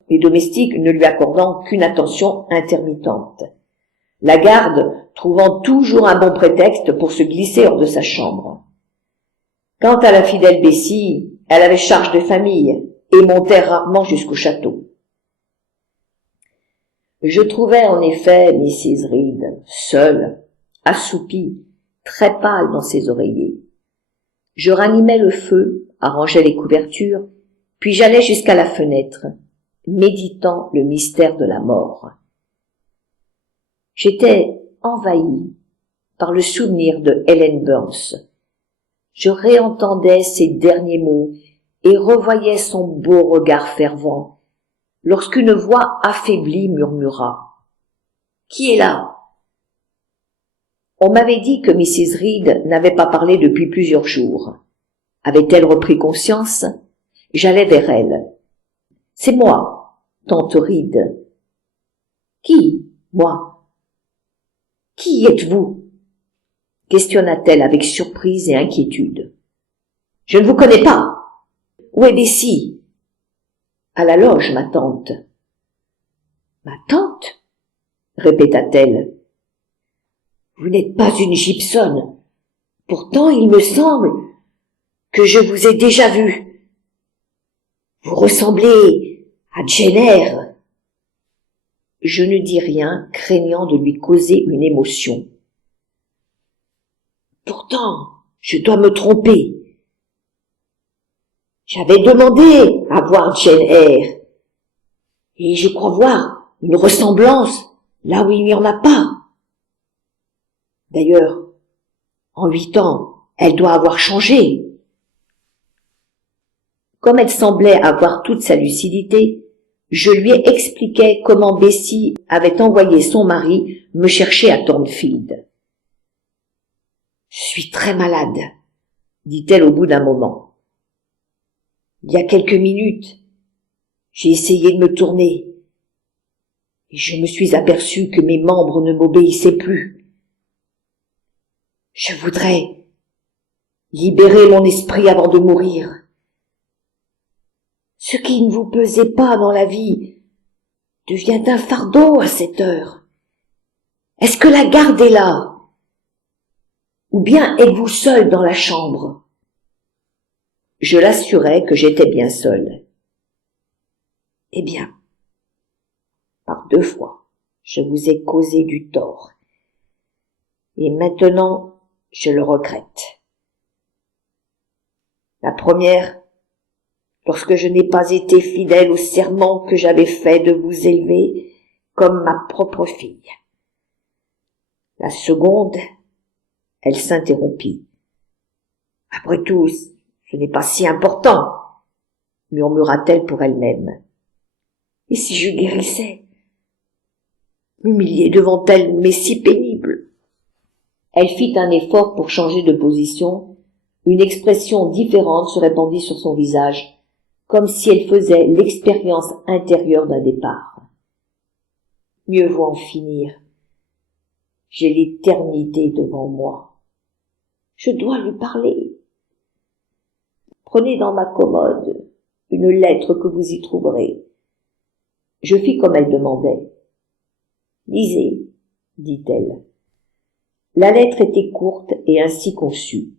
les domestiques ne lui accordant qu'une attention intermittente, la garde trouvant toujours un bon prétexte pour se glisser hors de sa chambre. Quant à la fidèle Bessie, elle avait charge de famille et montait rarement jusqu'au château. Je trouvais en effet Mrs. Reed, seule, assoupie, très pâle dans ses oreillers. Je ranimais le feu, arrangeais les couvertures, puis j'allais jusqu'à la fenêtre, méditant le mystère de la mort. J'étais envahi par le souvenir de Helen Burns. Je réentendais ses derniers mots et revoyais son beau regard fervent, lorsqu'une voix affaiblie murmura « Qui est là ?» On m'avait dit que Mrs. Reed n'avait pas parlé depuis plusieurs jours. Avait-elle repris conscience? J'allai vers elle. « C'est moi, tante Reed. »« Qui, moi? Qui êtes-vous » questionna-t-elle avec surprise et inquiétude. « Je ne vous connais pas. Où est Bessie ?»« À la loge, ma tante. »« Ma tante ?» répéta-t-elle. « Vous n'êtes pas une Gibson. Pourtant, il me semble que je vous ai déjà vu. Vous ressemblez à Jane Eyre. » Je ne dis rien, craignant de lui causer une émotion. « Pourtant, je dois me tromper. J'avais demandé à voir Jane Eyre, et je crois voir une ressemblance là où il n'y en a pas. D'ailleurs, en 8 ans, elle doit avoir changé. » Comme elle semblait avoir toute sa lucidité, je lui expliquai comment Bessie avait envoyé son mari me chercher à Thornfield. « Je suis très malade, » dit-elle au bout d'un moment. Il y a quelques minutes, j'ai essayé de me tourner, et je me suis aperçue que mes membres ne m'obéissaient plus. Je voudrais libérer mon esprit avant de mourir. Ce qui ne vous pesait pas dans la vie devient un fardeau à cette heure. Est-ce que la garde est là? Ou bien êtes-vous seul dans la chambre? Je l'assurai que j'étais bien seul. Eh bien, par 2 fois, je vous ai causé du tort. Et maintenant, je le regrette. La première, lorsque je n'ai pas été fidèle au serment que j'avais fait de vous élever comme ma propre fille. La seconde, elle s'interrompit. Après tout, ce n'est pas si important, murmura-t-elle pour elle-même. Et si je guérissais? M'humilier devant elle, mais si pénible. Elle fit un effort pour changer de position. Une expression différente se répandit sur son visage, comme si elle faisait l'expérience intérieure d'un départ. Mieux vaut en finir. J'ai l'éternité devant moi. Je dois lui parler. Prenez dans ma commode une lettre que vous y trouverez. Je fis comme elle demandait. Lisez, dit-elle. La lettre était courte et ainsi conçue.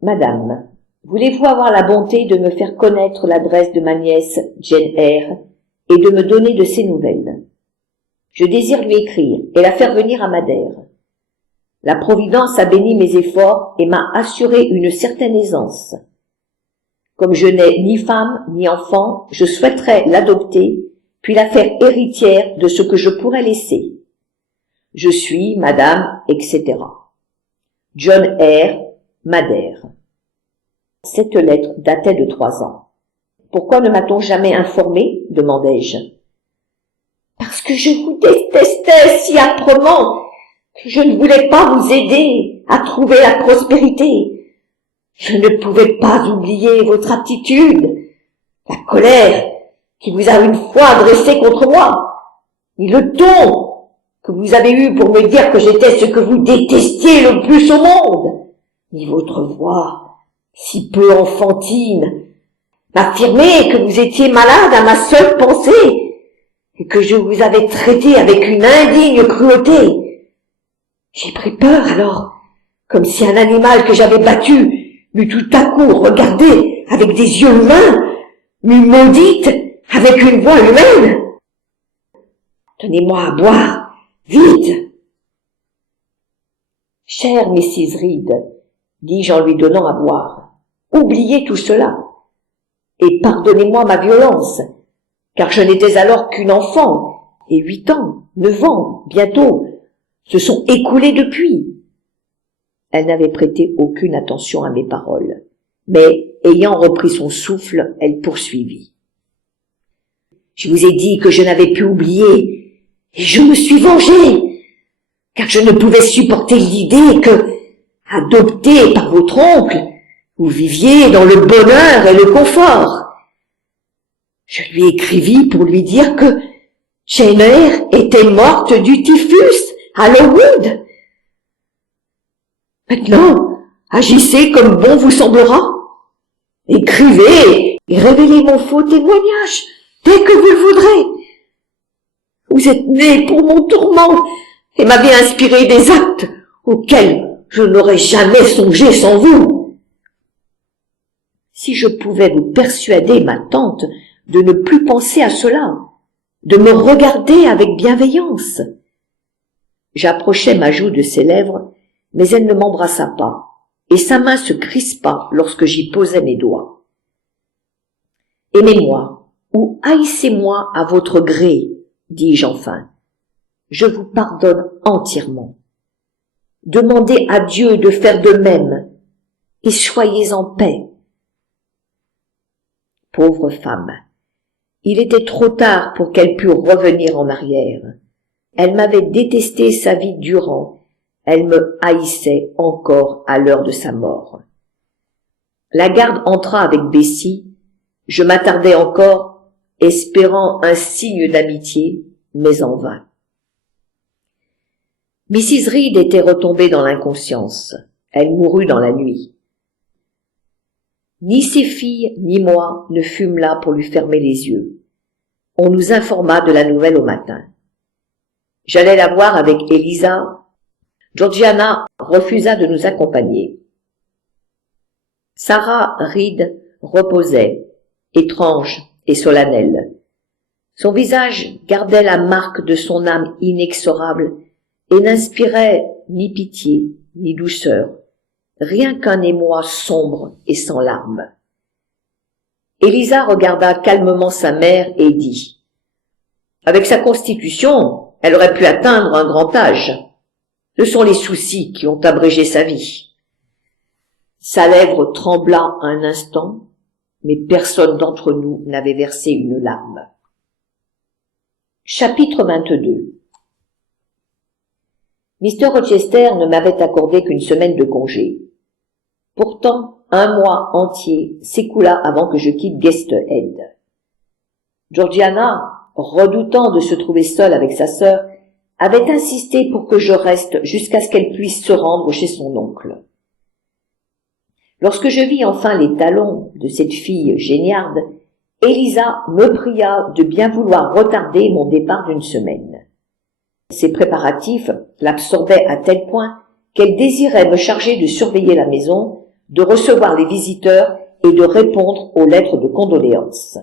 Madame, voulez-vous avoir la bonté de me faire connaître l'adresse de ma nièce Jane Eyre et de me donner de ses nouvelles? Je désire lui écrire et la faire venir à Madère. La Providence a béni mes efforts et m'a assuré une certaine aisance. Comme je n'ai ni femme ni enfant, je souhaiterais l'adopter, puis la faire héritière de ce que je pourrais laisser. Je suis, madame, etc. John Eyre, Madère. Cette lettre datait de 3 ans. Pourquoi ne m'a-t-on jamais informé? Demandai-je. Parce que je vous détestais si âprement que je ne voulais pas vous aider à trouver la prospérité. Je ne pouvais pas oublier votre attitude, la colère qui vous a une fois dressée contre moi, ni le ton que vous avez eu pour me dire que j'étais ce que vous détestiez le plus au monde, ni votre voix si peu enfantine, m'affirmer que vous étiez malade à ma seule pensée et que je vous avais traité avec une indigne cruauté. J'ai pris peur alors, comme si un animal que j'avais battu m'eût tout à coup regardé avec des yeux humains, m'eût maudite avec une voix humaine. Donnez-moi à boire, vite. Chère Mrs. Reed, dis-je en lui donnant à boire, oubliez tout cela, et pardonnez-moi ma violence, car je n'étais alors qu'une enfant, et 8 ans, 9 ans, bientôt, se sont écoulés depuis. Elle n'avait prêté aucune attention à mes paroles, mais, ayant repris son souffle, elle poursuivit. Je vous ai dit que je n'avais pu oublier, et je me suis vengée, car je ne pouvais supporter l'idée que, adopté par votre oncle, vous viviez dans le bonheur et le confort. Je lui écrivis pour lui dire que Jane Eyre était morte du typhus à Lowood. Maintenant, agissez comme bon vous semblera. Écrivez et révélez mon faux témoignage dès que vous le voudrez. Vous êtes né pour mon tourment et m'avez inspiré des actes auxquels je n'aurais jamais songé sans vous. Si je pouvais vous persuader, ma tante, de ne plus penser à cela, de me regarder avec bienveillance. J'approchai ma joue de ses lèvres, mais elle ne m'embrassa pas, et sa main se crispa lorsque j'y posai mes doigts. Aimez-moi, ou haïssez-moi à votre gré, dis-je enfin. Je vous pardonne entièrement. Demandez à Dieu de faire de même, et soyez en paix. Pauvre femme, il était trop tard pour qu'elle pût revenir en arrière. Elle m'avait détesté sa vie durant, elle me haïssait encore à l'heure de sa mort. La garde entra avec Bessie, je m'attardai encore, espérant un signe d'amitié, mais en vain. Mrs. Reed était retombée dans l'inconscience. Elle mourut dans la nuit. Ni ses filles, ni moi ne fûmes là pour lui fermer les yeux. On nous informa de la nouvelle au matin. J'allais la voir avec Elisa. Georgiana refusa de nous accompagner. Sarah Reed reposait, étrange et solennelle. Son visage gardait la marque de son âme inexorable et n'inspirait ni pitié ni douceur, rien qu'un émoi sombre et sans larmes. Elisa regarda calmement sa mère et dit « Avec sa constitution, elle aurait pu atteindre un grand âge. Ce sont les soucis qui ont abrégé sa vie. » Sa lèvre trembla un instant, mais personne d'entre nous n'avait versé une larme. Chapitre 22. Mr. Rochester ne m'avait accordé qu'une semaine de congé. Pourtant, un mois entier s'écoula avant que je quitte Guest Head. Georgiana, redoutant de se trouver seule avec sa sœur, avait insisté pour que je reste jusqu'à ce qu'elle puisse se rendre chez son oncle. Lorsque je vis enfin les talons de cette fille géniarde, Elisa me pria de bien vouloir retarder mon départ d'une semaine. Ses préparatifs l'absorbaient à tel point qu'elle désirait me charger de surveiller la maison, de recevoir les visiteurs et de répondre aux lettres de condoléances.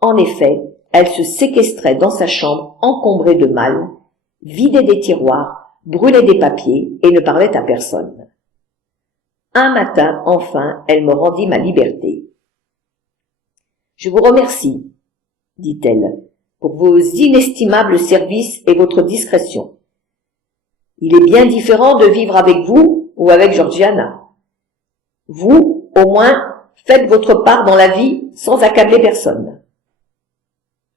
En effet, elle se séquestrait dans sa chambre encombrée de malles, vidait des tiroirs, brûlait des papiers et ne parlait à personne. Un matin, enfin, elle me rendit ma liberté. « Je vous remercie, dit-elle, pour vos inestimables services et votre discrétion. Il est bien différent de vivre avec vous ou avec Georgiana. Vous, au moins, faites votre part dans la vie sans accabler personne.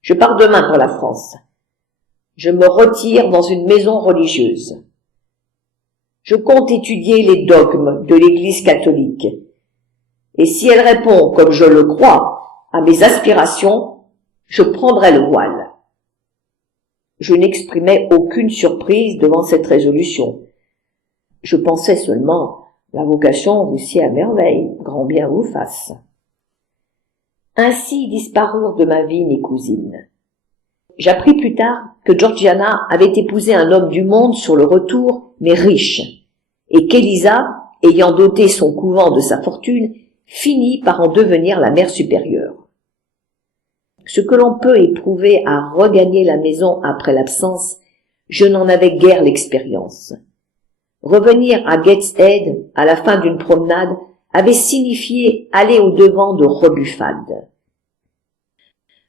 Je pars demain pour la France. Je me retire dans une maison religieuse. Je compte étudier les dogmes de l'Église catholique. Et si elle répond, comme je le crois, à mes aspirations, je prendrai le voile. » Je n'exprimais aucune surprise devant cette résolution. Je pensais seulement, la vocation vous sied à merveille, grand bien vous fasse. Ainsi disparurent de ma vie mes cousines. J'appris plus tard que Georgiana avait épousé un homme du monde sur le retour, mais riche, et qu'Elisa, ayant doté son couvent de sa fortune, finit par en devenir la mère supérieure. Ce que l'on peut éprouver à regagner la maison après l'absence, je n'en avais guère l'expérience. Revenir à Gateshead à la fin d'une promenade avait signifié aller au-devant de rebuffades.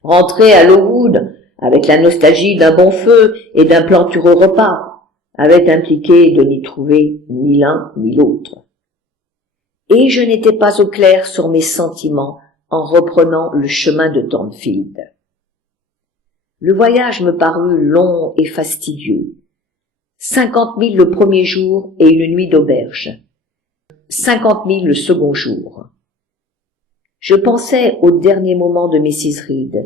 Rentrer à Lowood avec la nostalgie d'un bon feu et d'un plantureux repas avait impliqué de n'y trouver ni l'un ni l'autre. Et je n'étais pas au clair sur mes sentiments en reprenant le chemin de Thornfield. Le voyage me parut long et fastidieux. 50 milles le premier jour et une nuit d'auberge. 50 milles le second jour. Je pensais au dernier moment de Mrs. Reed.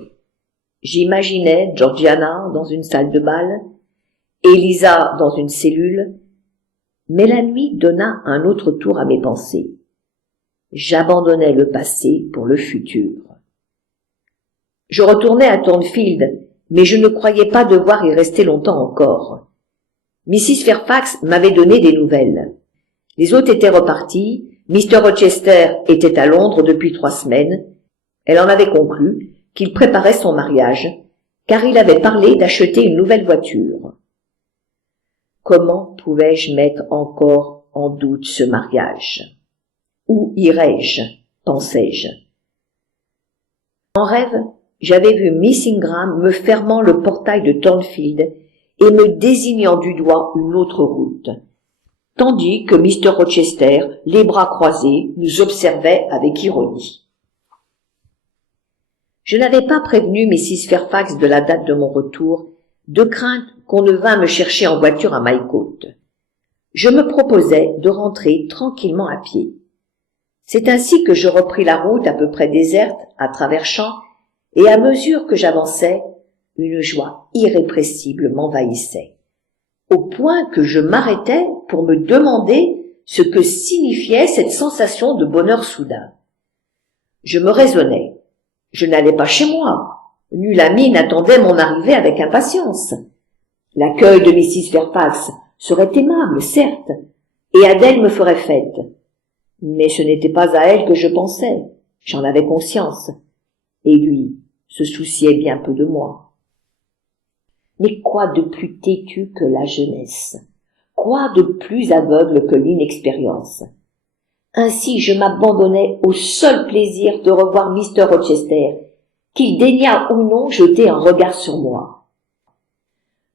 J'imaginais Georgiana dans une salle de bal, Elisa dans une cellule, mais la nuit donna un autre tour à mes pensées. J'abandonnais le passé pour le futur. Je retournais à Thornfield, mais je ne croyais pas devoir y rester longtemps encore. Mrs. Fairfax m'avait donné des nouvelles. Les autres étaient repartis, Mr. Rochester était à Londres depuis 3 semaines. Elle en avait conclu qu'il préparait son mariage, car il avait parlé d'acheter une nouvelle voiture. Comment pouvais-je mettre encore en doute ce mariage ? Où irais-je, pensais-je. En rêve, j'avais vu Miss Ingram me fermant le portail de Thornfield et me désignant du doigt une autre route, tandis que Mr. Rochester, les bras croisés, nous observait avec ironie. Je n'avais pas prévenu Mrs. Fairfax de la date de mon retour, de crainte qu'on ne vînt me chercher en voiture à Mycote. Je me proposais de rentrer tranquillement à pied. C'est ainsi que je repris la route à peu près déserte, à travers champs, et à mesure que j'avançais, une joie irrépressible m'envahissait, au point que je m'arrêtais pour me demander ce que signifiait cette sensation de bonheur soudain. Je me raisonnais. Je n'allais pas chez moi. Nulle amie n'attendait mon arrivée avec impatience. L'accueil de Mrs. Fairfax serait aimable, certes, et Adèle me ferait fête. Mais ce n'était pas à elle que je pensais, j'en avais conscience, et lui se souciait bien peu de moi. Mais quoi de plus têtu que la jeunesse? Quoi de plus aveugle que l'inexpérience? Ainsi je m'abandonnais au seul plaisir de revoir Mr. Rochester, qu'il daignât ou non jeter un regard sur moi.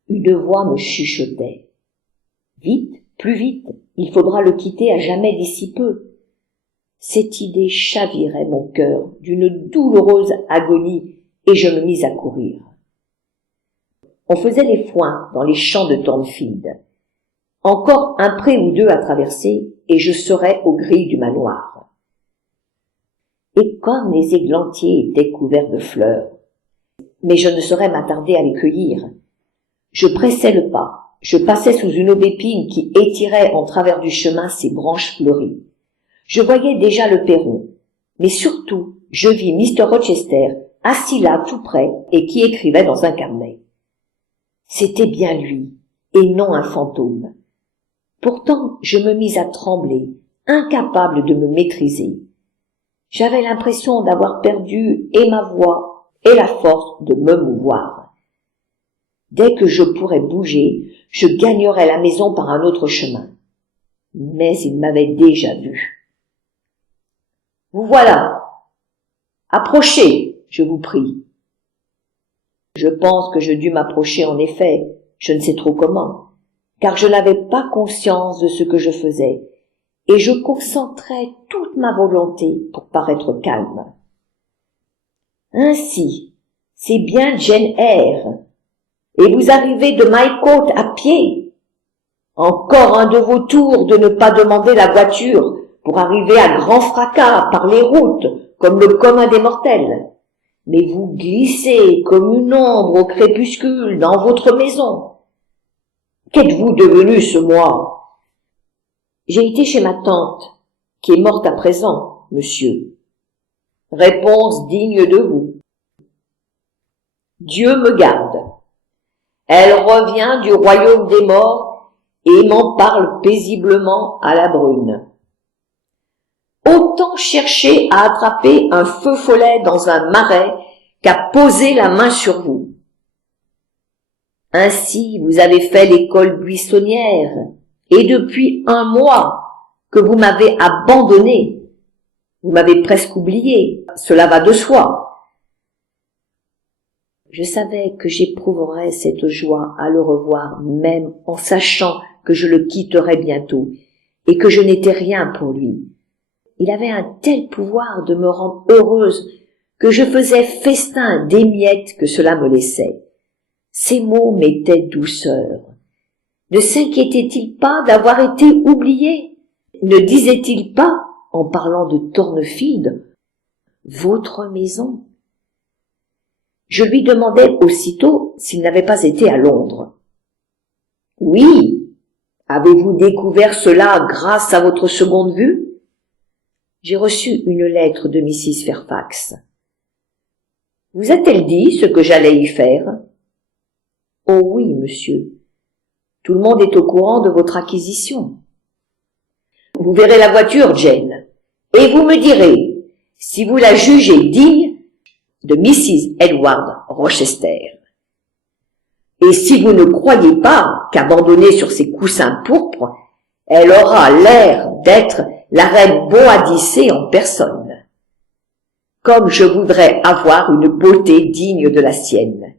Une voix me chuchotait. Vite, plus vite, il faudra le quitter à jamais d'ici peu. Cette idée chavirait mon cœur d'une douloureuse agonie et je me mis à courir. On faisait les foins dans les champs de Thornfield. Encore un pré ou deux à traverser et je serais aux grilles du manoir. Et comme les églantiers étaient couverts de fleurs, mais je ne saurais m'attarder à les cueillir. Je pressais le pas, je passais sous une aubépine qui étirait en travers du chemin ses branches fleuries. Je voyais déjà le perron, mais surtout je vis Mr. Rochester assis là tout près et qui écrivait dans un carnet. C'était bien lui, et non un fantôme. Pourtant je me mis à trembler, incapable de me maîtriser. J'avais l'impression d'avoir perdu et ma voix et la force de me mouvoir. Dès que je pourrais bouger, je gagnerais la maison par un autre chemin. Mais il m'avait déjà vu. « Vous voilà. Approchez, je vous prie. » Je pense que je dus m'approcher en effet, je ne sais trop comment, car je n'avais pas conscience de ce que je faisais, et je concentrais toute ma volonté pour paraître calme. Ainsi, c'est bien Jane Eyre, et vous arrivez de Mycote à pied. Encore un de vos tours de ne pas demander la voiture pour arriver à grand fracas par les routes, comme le commun des mortels. Mais vous glissez comme une ombre au crépuscule dans votre maison. Qu'êtes-vous devenu ce mois? J'ai été chez ma tante, qui est morte à présent, monsieur. Réponse digne de vous. Dieu me garde. Elle revient du royaume des morts et m'en parle paisiblement à la brune. Autant chercher à attraper un feu follet dans un marais qu'à poser la main sur vous. Ainsi vous avez fait l'école buissonnière, et depuis un mois que vous m'avez abandonné, vous m'avez presque oublié, cela va de soi. Je savais que j'éprouverais cette joie à le revoir, même en sachant que je le quitterais bientôt, et que je n'étais rien pour lui. Il avait un tel pouvoir de me rendre heureuse que je faisais festin des miettes que cela me laissait. Ces mots m'étaient douceur. Ne s'inquiétait-il pas d'avoir été oublié? Ne disait-il pas, en parlant de Thornfield, « votre maison » Je lui demandai aussitôt s'il n'avait pas été à Londres. « Oui. Avez-vous découvert cela grâce à votre seconde vue ?» J'ai reçu une lettre de Mrs. Fairfax. « Vous a-t-elle dit ce que j'allais y faire ?»« Oh oui, monsieur. Tout le monde est au courant de votre acquisition. »« Vous verrez la voiture, Jane, et vous me direz si vous la jugez digne de Mrs. Edward Rochester. Et si vous ne croyez pas qu'abandonnée sur ses coussins pourpres, elle aura l'air d'être la reine Boadicée en personne. Comme je voudrais avoir une beauté digne de la sienne.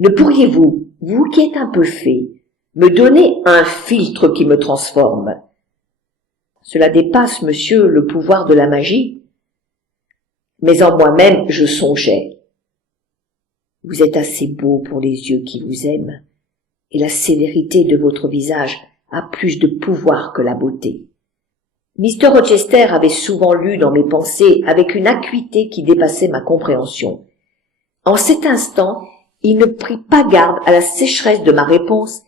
Ne pourriez-vous, vous qui êtes un peu fée, me donner un philtre qui me transforme? Cela dépasse, monsieur, le pouvoir de la magie. Mais en moi-même, je songeais. Vous êtes assez beau pour les yeux qui vous aiment, et la sévérité de votre visage a plus de pouvoir que la beauté. Mr. Rochester avait souvent lu dans mes pensées avec une acuité qui dépassait ma compréhension. En cet instant, il ne prit pas garde à la sécheresse de ma réponse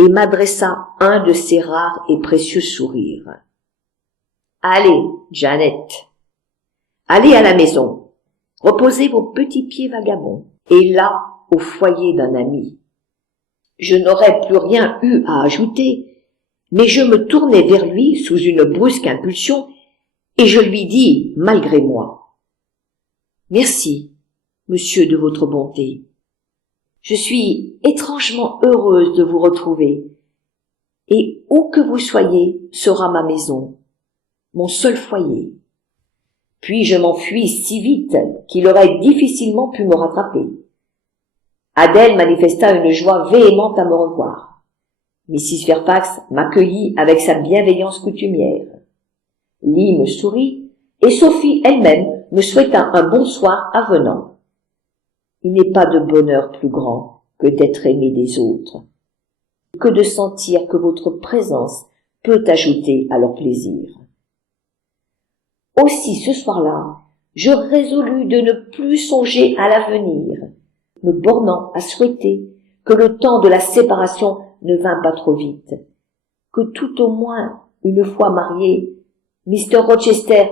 et m'adressa un de ses rares et précieux sourires. « Allez, Janet, allez à la maison, reposez vos petits pieds vagabonds, et là, au foyer d'un ami. Je n'aurais plus rien eu à ajouter, mais je me tournai vers lui sous une brusque impulsion et je lui dis, malgré moi, « Merci, monsieur, de votre bonté. Je suis étrangement heureuse de vous retrouver, et où que vous soyez sera ma maison, mon seul foyer. » Puis je m'enfuis si vite qu'il aurait difficilement pu me rattraper. Adèle manifesta une joie véhémente à me revoir. Mrs. Fairfax m'accueillit avec sa bienveillance coutumière. Lee me sourit, et Sophie elle-même me souhaita un bonsoir avenant. Il n'est pas de bonheur plus grand que d'être aimé des autres, que de sentir que votre présence peut ajouter à leur plaisir. Aussi ce soir-là, je résolus de ne plus songer à l'avenir, me bornant à souhaiter que le temps de la séparation ne vînt pas trop vite, que tout au moins, une fois marié, Mr. Rochester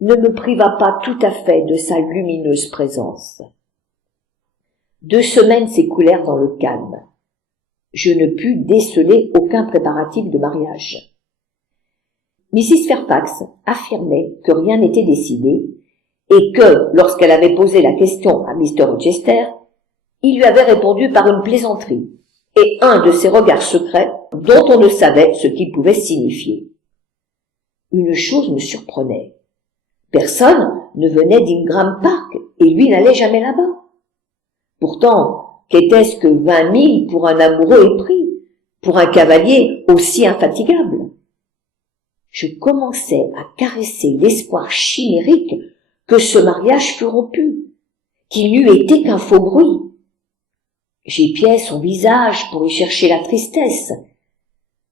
ne me priva pas tout à fait de sa lumineuse présence. 2 semaines s'écoulèrent dans le calme. Je ne pus déceler aucun préparatif de mariage. Mrs. Fairfax affirmait que rien n'était décidé et que, lorsqu'elle avait posé la question à Mr. Rochester, il lui avait répondu par une plaisanterie et un de ces regards secrets dont on ne savait ce qu'ils pouvaient signifier. Une chose me surprenait. Personne ne venait d'Ingram Park et lui n'allait jamais là-bas. Pourtant, qu'était-ce que 20 000 pour un amoureux épris, pour un cavalier aussi infatigable? Je commençais à caresser l'espoir chimérique que ce mariage fût rompu, qu'il n'eût été qu'un faux bruit. J'épiais son visage pour y chercher la tristesse.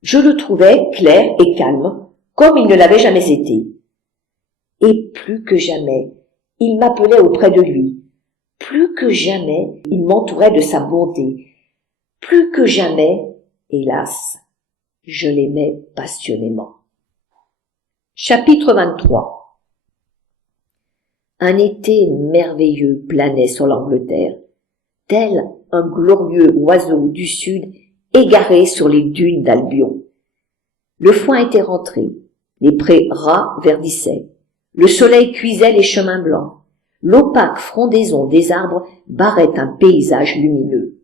Je le trouvais clair et calme, comme il ne l'avait jamais été. Et plus que jamais, il m'appelait auprès de lui. Plus que jamais, il m'entourait de sa bonté. Plus que jamais, hélas, je l'aimais passionnément. Chapitre 23. Un été merveilleux planait sur l'Angleterre, tel un glorieux oiseau du sud égaré sur les dunes d'Albion. Le foin était rentré, les prés ras verdissaient, le soleil cuisait les chemins blancs, l'opaque frondaison des arbres barrait un paysage lumineux.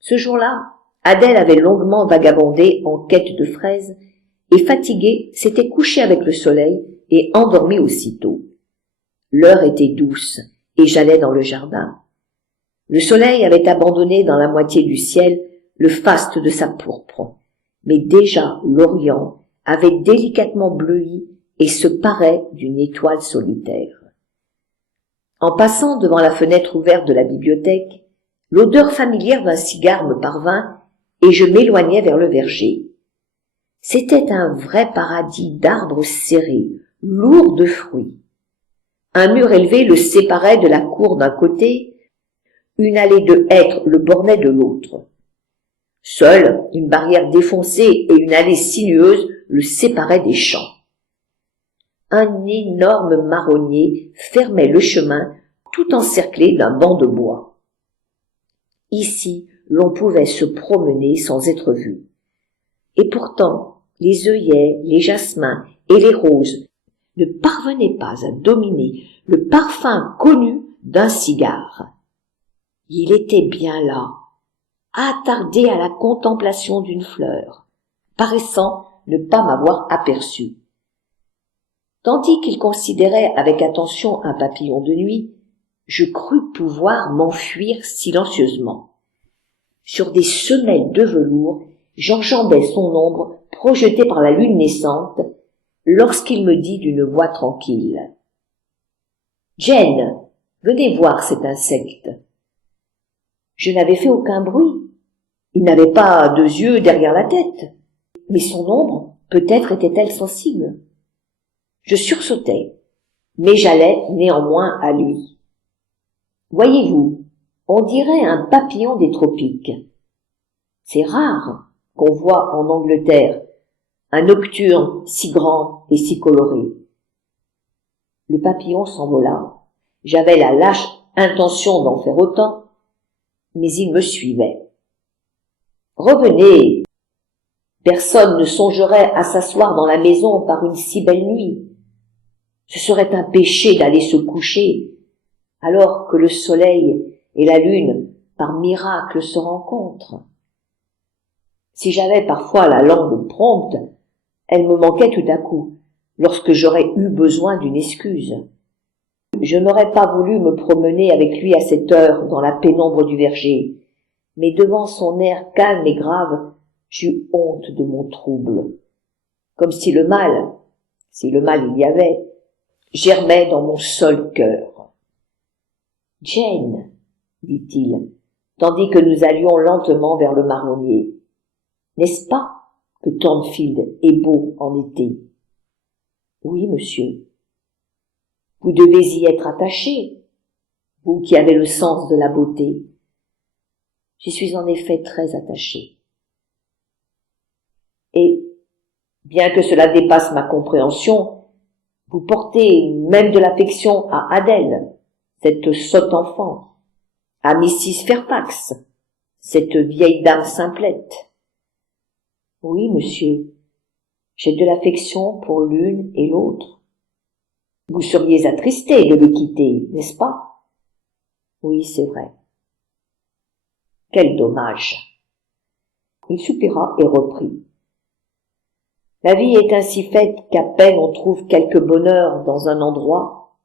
Ce jour-là, Adèle avait longuement vagabondé en quête de fraises et fatiguée s'était couchée avec le soleil et endormie aussitôt. L'heure était douce et j'allais dans le jardin. Le soleil avait abandonné dans la moitié du ciel le faste de sa pourpre, mais déjà l'Orient avait délicatement bleui et se parait d'une étoile solitaire. En passant devant la fenêtre ouverte de la bibliothèque, l'odeur familière d'un cigare me parvint et je m'éloignai vers le verger. C'était un vrai paradis d'arbres serrés, lourds de fruits. Un mur élevé le séparait de la cour d'un côté, une allée de hêtres le bornait de l'autre. Seule une barrière défoncée et une allée sinueuse le séparaient des champs. Un énorme marronnier fermait le chemin tout encerclé d'un banc de bois. Ici, l'on pouvait se promener sans être vu. Et pourtant, les œillets, les jasmins et les roses ne parvenaient pas à dominer le parfum connu d'un cigare. Il était bien là, attardé à la contemplation d'une fleur, paraissant ne pas m'avoir aperçu. Tandis qu'il considérait avec attention un papillon de nuit, je crus pouvoir m'enfuir silencieusement. Sur des semelles de velours, j'enjambais son ombre projetée par la lune naissante, lorsqu'il me dit d'une voix tranquille: « Jane, venez voir cet insecte. » Je n'avais fait aucun bruit. Il n'avait pas 2 yeux derrière la tête. Mais son ombre, peut-être était-elle sensible. Je sursautai, mais j'allais néanmoins à lui. Voyez-vous, on dirait un papillon des tropiques. C'est rare qu'on voit en Angleterre un nocturne si grand et si coloré. Le papillon s'envola. J'avais la lâche intention d'en faire autant, mais il me suivait. Revenez. Personne ne songerait à s'asseoir dans la maison par une si belle nuit. Ce serait un péché d'aller se coucher, alors que le soleil et la lune, par miracle, se rencontrent. Si j'avais parfois la langue prompte, elle me manquait tout à coup, lorsque j'aurais eu besoin d'une excuse. Je n'aurais pas voulu me promener avec lui à cette heure dans la pénombre du verger, mais devant son air calme et grave, j'eus honte de mon trouble, comme si le mal il y avait, germait dans mon seul cœur. « Jane, dit-il, tandis que nous allions lentement vers le marronnier, n'est-ce pas que Thornfield est beau en été? Oui, monsieur. Vous devez y être attaché, vous qui avez le sens de la beauté. J'y suis en effet très attaché. Et, bien que cela dépasse ma compréhension, vous portez même de l'affection à Adèle, cette sotte enfant, à Mrs. Fairfax, cette vieille dame simplette. Oui, monsieur, j'ai de l'affection pour l'une et l'autre. Vous seriez attristé de le quitter, n'est-ce pas? Oui, c'est vrai. Quel dommage. Il soupira et reprit. La vie est ainsi faite qu'à peine on trouve quelque bonheur dans un endroit,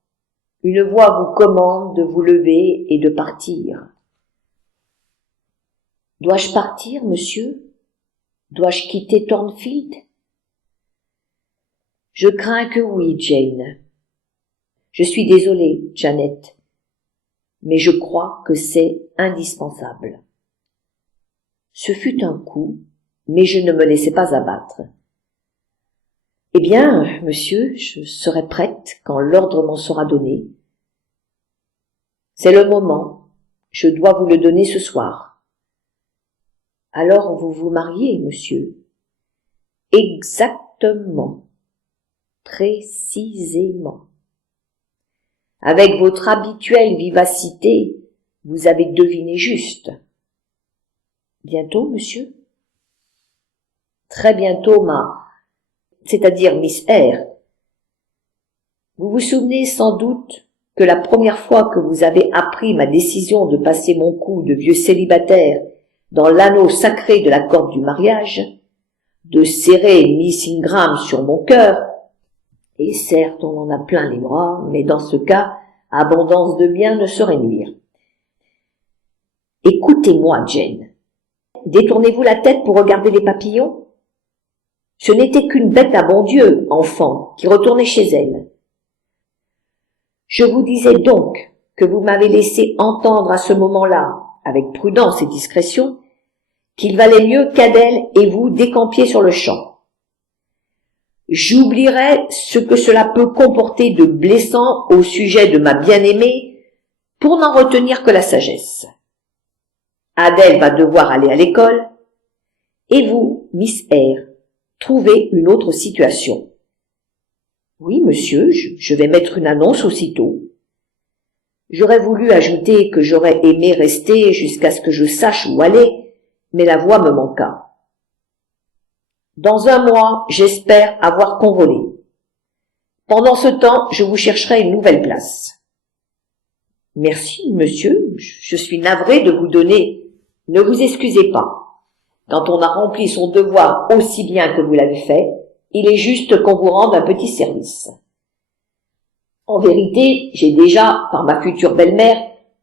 une voix vous commande de vous lever et de partir. Dois-je partir, monsieur? Dois-je quitter Thornfield? Je crains que oui, Jane. Je suis désolée, Janet, mais je crois que c'est indispensable. Ce fut un coup, mais je ne me laissai pas abattre. Eh bien, monsieur, je serai prête quand l'ordre m'en sera donné. C'est le moment, je dois vous le donner ce soir. Alors vous vous mariez, monsieur? Exactement, précisément. Avec votre habituelle vivacité, vous avez deviné juste. Bientôt, monsieur? Très bientôt, c'est-à-dire Miss Eyre. Vous vous souvenez sans doute que la première fois que vous avez appris ma décision de passer mon cou de vieux célibataire dans l'anneau sacré de la corde du mariage, de serrer Miss Ingram sur mon cœur, et certes on en a plein les bras, mais dans ce cas, abondance de biens ne saurait nuire. Écoutez-moi, Jane. Détournez-vous la tête pour regarder les papillons? Ce n'était qu'une bête à bon Dieu, enfant, qui retournait chez elle. Je vous disais donc que vous m'avez laissé entendre à ce moment-là, avec prudence et discrétion, qu'il valait mieux qu'Adèle et vous décampiez sur le champ. J'oublierai ce que cela peut comporter de blessant au sujet de ma bien-aimée pour n'en retenir que la sagesse. Adèle va devoir aller à l'école, et vous, Miss Eyre, trouvez une autre situation. Oui, monsieur, je vais mettre une annonce aussitôt. J'aurais voulu ajouter que j'aurais aimé rester jusqu'à ce que je sache où aller, mais la voix me manqua. Dans un mois, j'espère avoir convolé. Pendant ce temps, je vous chercherai une nouvelle place. Merci, monsieur, je suis navré de vous donner. Ne vous excusez pas. Quand on a rempli son devoir aussi bien que vous l'avez fait, il est juste qu'on vous rende un petit service. En vérité, j'ai déjà, par ma future belle-mère,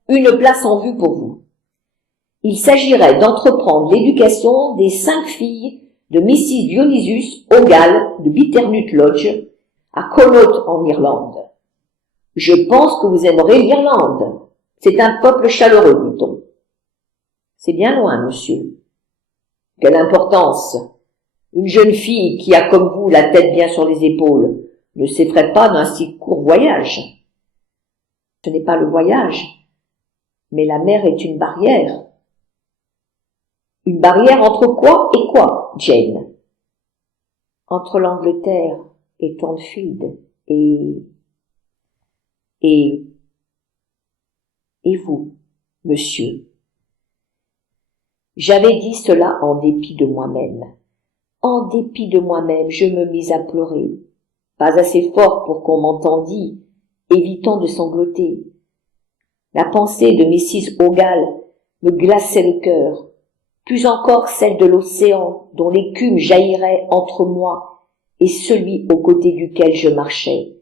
une place en vue pour vous. Il s'agirait d'entreprendre l'éducation des 5 filles de Mrs. Dionysius O'Gall de Bitternut Lodge, à Connaught en Irlande. Je pense que vous aimerez l'Irlande. C'est un peuple chaleureux, dit-on. C'est bien loin, monsieur. Quelle importance! Une jeune fille qui a comme vous la tête bien sur les épaules ne s'effraie pas d'un si court voyage. Ce n'est pas le voyage, mais la mer est une barrière. Une barrière entre quoi et quoi, Jane? Entre l'Angleterre et Thornfield et vous, monsieur. J'avais dit cela en dépit de moi-même. En dépit de moi-même, je me mis à pleurer. Pas assez fort pour qu'on m'entendît, évitant de sangloter. La pensée de Mrs. Ogal me glaçait le cœur, plus encore celle de l'océan dont l'écume jaillirait entre moi et celui aux côtés duquel je marchais.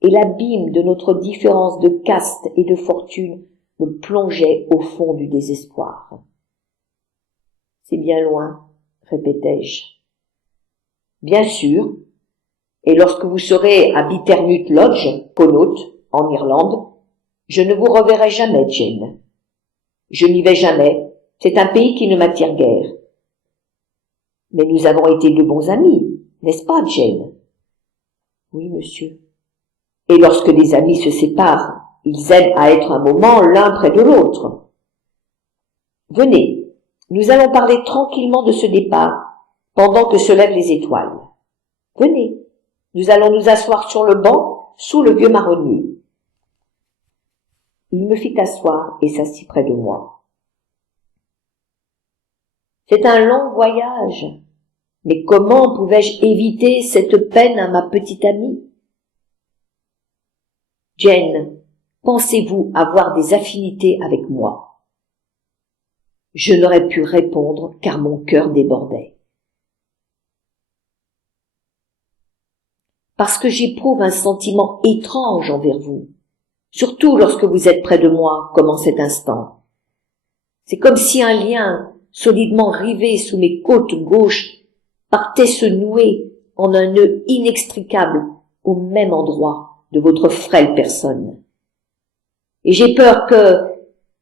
Et l'abîme de notre différence de caste et de fortune me plongeait au fond du désespoir. « C'est bien loin, » répétai-je. « Bien sûr, et lorsque vous serez à Bitternut Lodge, Connaught, en Irlande, je ne vous reverrai jamais, Jane. Je n'y vais jamais, c'est un pays qui ne m'attire guère. Mais nous avons été de bons amis, n'est-ce pas, Jane? Oui, monsieur. Et lorsque des amis se séparent, ils aiment à être un moment l'un près de l'autre. Venez, nous allons parler tranquillement de ce départ, pendant que se lèvent les étoiles. Venez, nous allons nous asseoir sur le banc, sous le vieux marronnier. Il me fit asseoir et s'assit près de moi. C'est un long voyage, mais comment pouvais-je éviter cette peine à ma petite amie? Jane, pensez-vous avoir des affinités avec moi? Je n'aurais pu répondre car mon cœur débordait. Parce que j'éprouve un sentiment étrange envers vous, surtout lorsque vous êtes près de moi, comme en cet instant. C'est comme si un lien, solidement rivé sous mes côtes gauches, partait se nouer en un nœud inextricable au même endroit de votre frêle personne. Et j'ai peur que,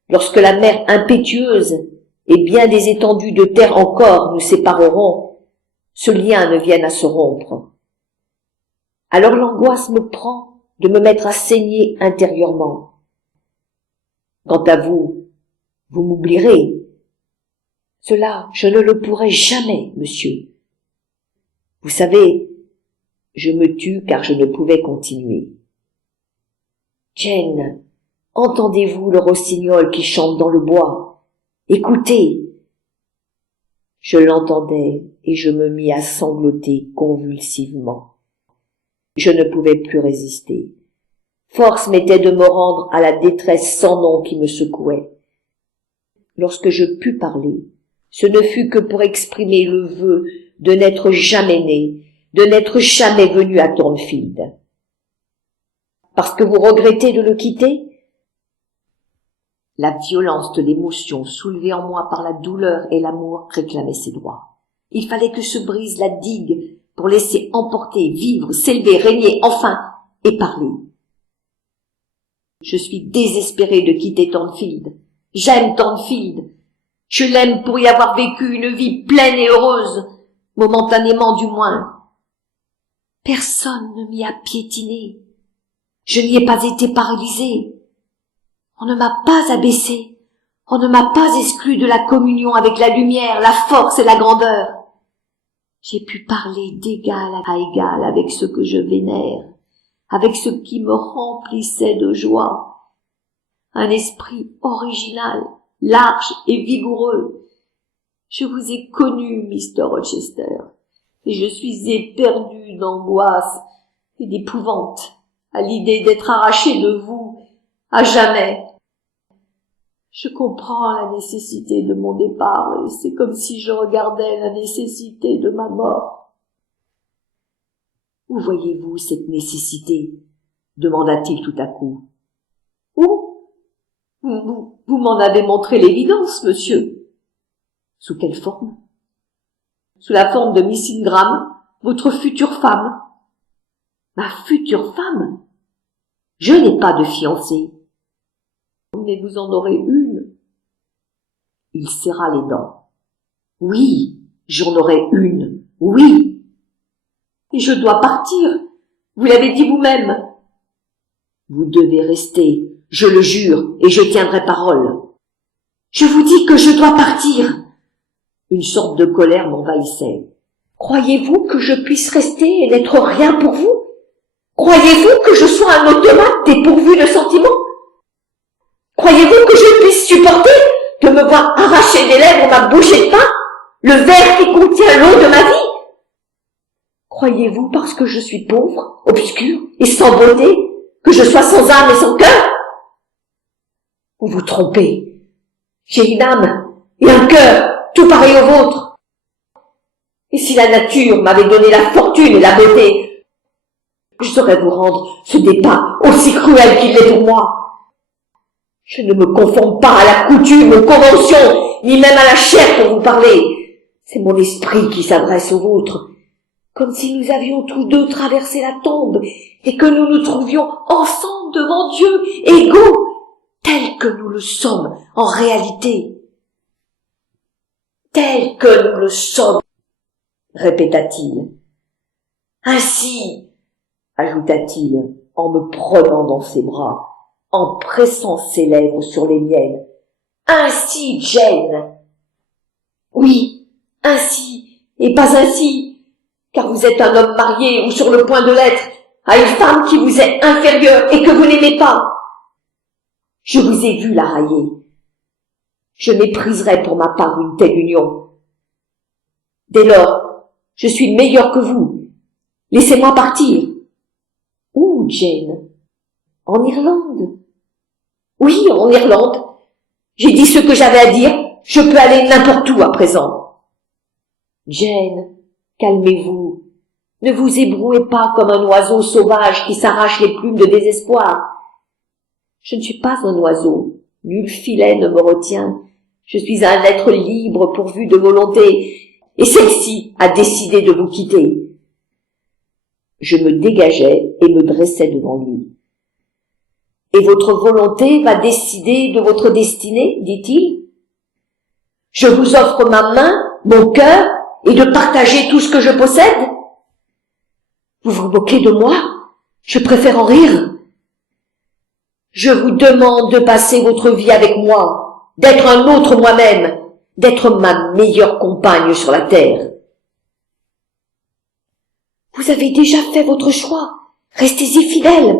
lorsque la mer impétueuse et bien des étendues de terre encore nous sépareront, ce lien ne vienne à se rompre. Alors l'angoisse me prend de me mettre à saigner intérieurement. Quant à vous, vous m'oublierez. Cela, je ne le pourrai jamais, monsieur. Vous savez, je me tus car je ne pouvais continuer. Jane, entendez-vous le rossignol qui chante dans le bois? Écoutez. Je l'entendais et je me mis à sangloter convulsivement. Je ne pouvais plus résister. Force m'était de me rendre à la détresse sans nom qui me secouait. Lorsque je pus parler, ce ne fut que pour exprimer le vœu de n'être jamais né, de n'être jamais venu à Thornfield. Parce que vous regrettez de le quitter? La violence de l'émotion soulevée en moi par la douleur et l'amour réclamait ses droits. Il fallait que se brise la digue pour laisser emporter, vivre, s'élever, régner, enfin, et parler. Je suis désespérée de quitter Thornfield. J'aime Thornfield. Je l'aime pour y avoir vécu une vie pleine et heureuse, momentanément du moins. Personne ne m'y a piétiné. Je n'y ai pas été paralysée. On ne m'a pas abaissée. On ne m'a pas exclue de la communion avec la lumière, la force et la grandeur. J'ai pu parler d'égal à égal avec ceux que je vénère, avec ce qui me remplissait de joie. Un esprit original, large et vigoureux. Je vous ai connu, Mr. Rochester, et je suis éperdue d'angoisse et d'épouvante à l'idée d'être arrachée de vous à jamais. Je comprends la nécessité de mon départ, et c'est comme si je regardais la nécessité de ma mort. Où voyez-vous cette nécessité? Demanda-t-il tout à coup. Où? Vous m'en avez montré l'évidence, monsieur. Sous quelle forme? Sous la forme de Miss Ingram, votre future femme. Ma future femme? Je n'ai pas de fiancée. Mais vous en aurez une. Il serra les dents. Oui, j'en aurai une, oui. Et je dois partir, vous l'avez dit vous-même. Vous devez rester, je le jure, et je tiendrai parole. Je vous dis que je dois partir. Une sorte de colère m'envahissait. Croyez-vous que je puisse rester et n'être rien pour vous? Croyez-vous que je sois un automate dépourvu de sentiments? Croyez-vous que je puisse supporter de me me voir arracher des lèvres ma bouchée de pain, le verre qui contient l'eau de ma vie? Croyez-vous, parce que je suis pauvre, obscure et sans beauté, que je sois sans âme et sans cœur? Vous vous trompez. J'ai une âme et un cœur, tout pareil au vôtre. Et si la nature m'avait donné la fortune et la beauté, je saurais vous rendre ce dépas aussi cruel qu'il l'est pour moi. Je ne me conforme pas à la coutume, aux conventions, ni même à la chair pour vous parler. C'est mon esprit qui s'adresse au vôtre, comme si nous avions tous deux traversé la tombe et que nous nous trouvions ensemble devant Dieu, égaux, tels que nous le sommes en réalité. Tels que nous le sommes, répéta-t-il. Ainsi, ajouta-t-il, en me prenant dans ses bras, en pressant ses lèvres sur les miennes. Ainsi, Jane. Oui, ainsi, et pas ainsi, car vous êtes un homme marié ou sur le point de l'être à une femme qui vous est inférieure et que vous n'aimez pas. Je vous ai vu la railler. Je mépriserais pour ma part une telle union. Dès lors, je suis meilleure que vous. Laissez-moi partir. Où, Jane? En Irlande? Oui, en Irlande. J'ai dit ce que j'avais à dire. Je peux aller n'importe où à présent. Jane, calmez-vous. Ne vous ébrouez pas comme un oiseau sauvage qui s'arrache les plumes de désespoir. Je ne suis pas un oiseau. Nul filet ne me retient. Je suis un être libre pourvu de volonté, et celle-ci a décidé de vous quitter. Je me dégageai et me dressai devant lui. Et votre volonté va décider de votre destinée, dit-il. Je vous offre ma main, mon cœur, et de partager tout ce que je possède. Vous vous moquez de moi? Je préfère en rire. Je vous demande de passer votre vie avec moi, d'être un autre moi-même, d'être ma meilleure compagne sur la terre. Vous avez déjà fait votre choix. Restez-y fidèle.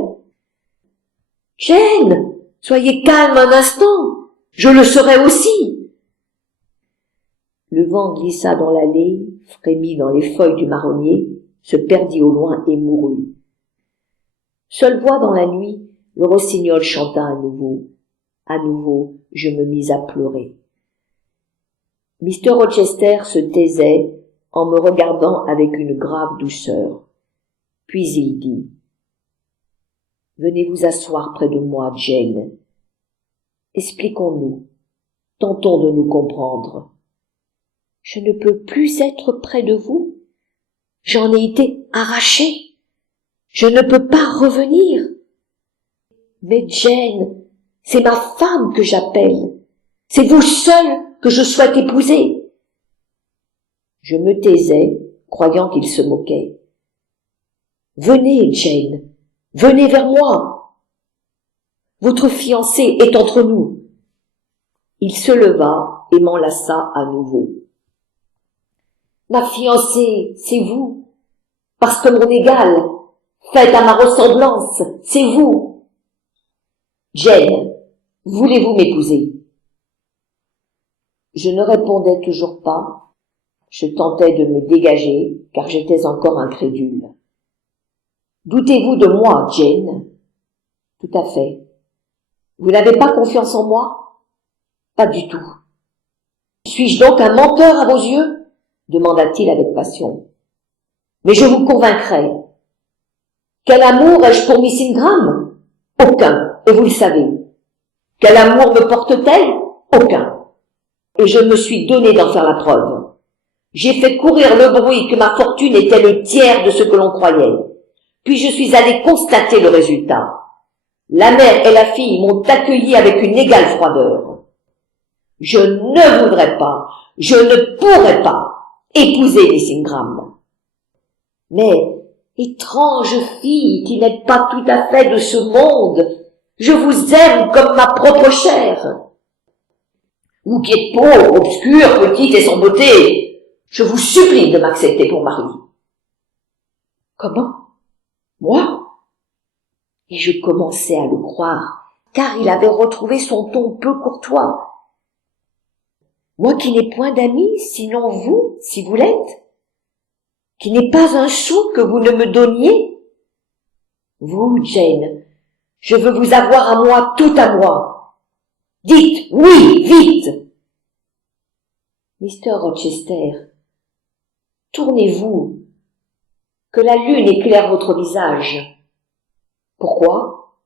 Jane, soyez calme un instant. Je le serai aussi. Le vent glissa dans l'allée, frémit dans les feuilles du marronnier, se perdit au loin et mourut. Seule voix dans la nuit, le rossignol chanta à nouveau. À nouveau, je me mis à pleurer. Mr. Rochester se taisait en me regardant avec une grave douceur. Puis il dit « Venez vous asseoir près de moi, Jane. Expliquons-nous. Tentons de nous comprendre. Je ne peux plus être près de vous. J'en ai été arrachée. Je ne peux pas revenir. Mais Jane, c'est ma femme que j'appelle. C'est vous seule que je souhaite épouser. » Je me taisais, croyant qu'il se moquait. « Venez, Jane, venez vers moi. Votre fiancé est entre nous. » Il se leva et m'enlaça à nouveau. « Ma fiancée, c'est vous, parce que mon égale, faite à ma ressemblance, c'est vous. Jane, voulez-vous m'épouser? » Je ne répondais toujours pas. Je tentais de me dégager, car j'étais encore incrédule. « Doutez-vous de moi, Jane? »« Tout à fait. Vous n'avez pas confiance en moi? »« Pas du tout. »« Suis-je donc un menteur à vos yeux? » demanda-t-il avec passion. « Mais je vous convaincrai. Quel amour ai-je pour Miss Ingram? Aucun, et vous le savez. Quel amour me porte-t-elle? Aucun. Et je me suis donné d'en faire la preuve. J'ai fait courir le bruit que ma fortune était le tiers de ce que l'on croyait. Puis je suis allé constater le résultat. La mère et la fille m'ont accueilli avec une égale froideur. Je ne voudrais pas, je ne pourrais pas épouser Miss Ingram. Mais, étrange fille qui n'êtes pas tout à fait de ce monde, je vous aime comme ma propre chair. Vous qui êtes pauvre, obscure, petite et sans beauté, je vous supplie de m'accepter pour mari. Comment? Moi? Et je commençais à le croire, car il avait retrouvé son ton peu courtois. Moi qui n'ai point d'amis, sinon vous, si vous l'êtes, qui n'ai pas un sou que vous ne me donniez. Vous, Jane, je veux vous avoir à moi, tout à moi. Dites oui, vite. Mr. Rochester, tournez-vous, que la lune éclaire votre visage. Pourquoi?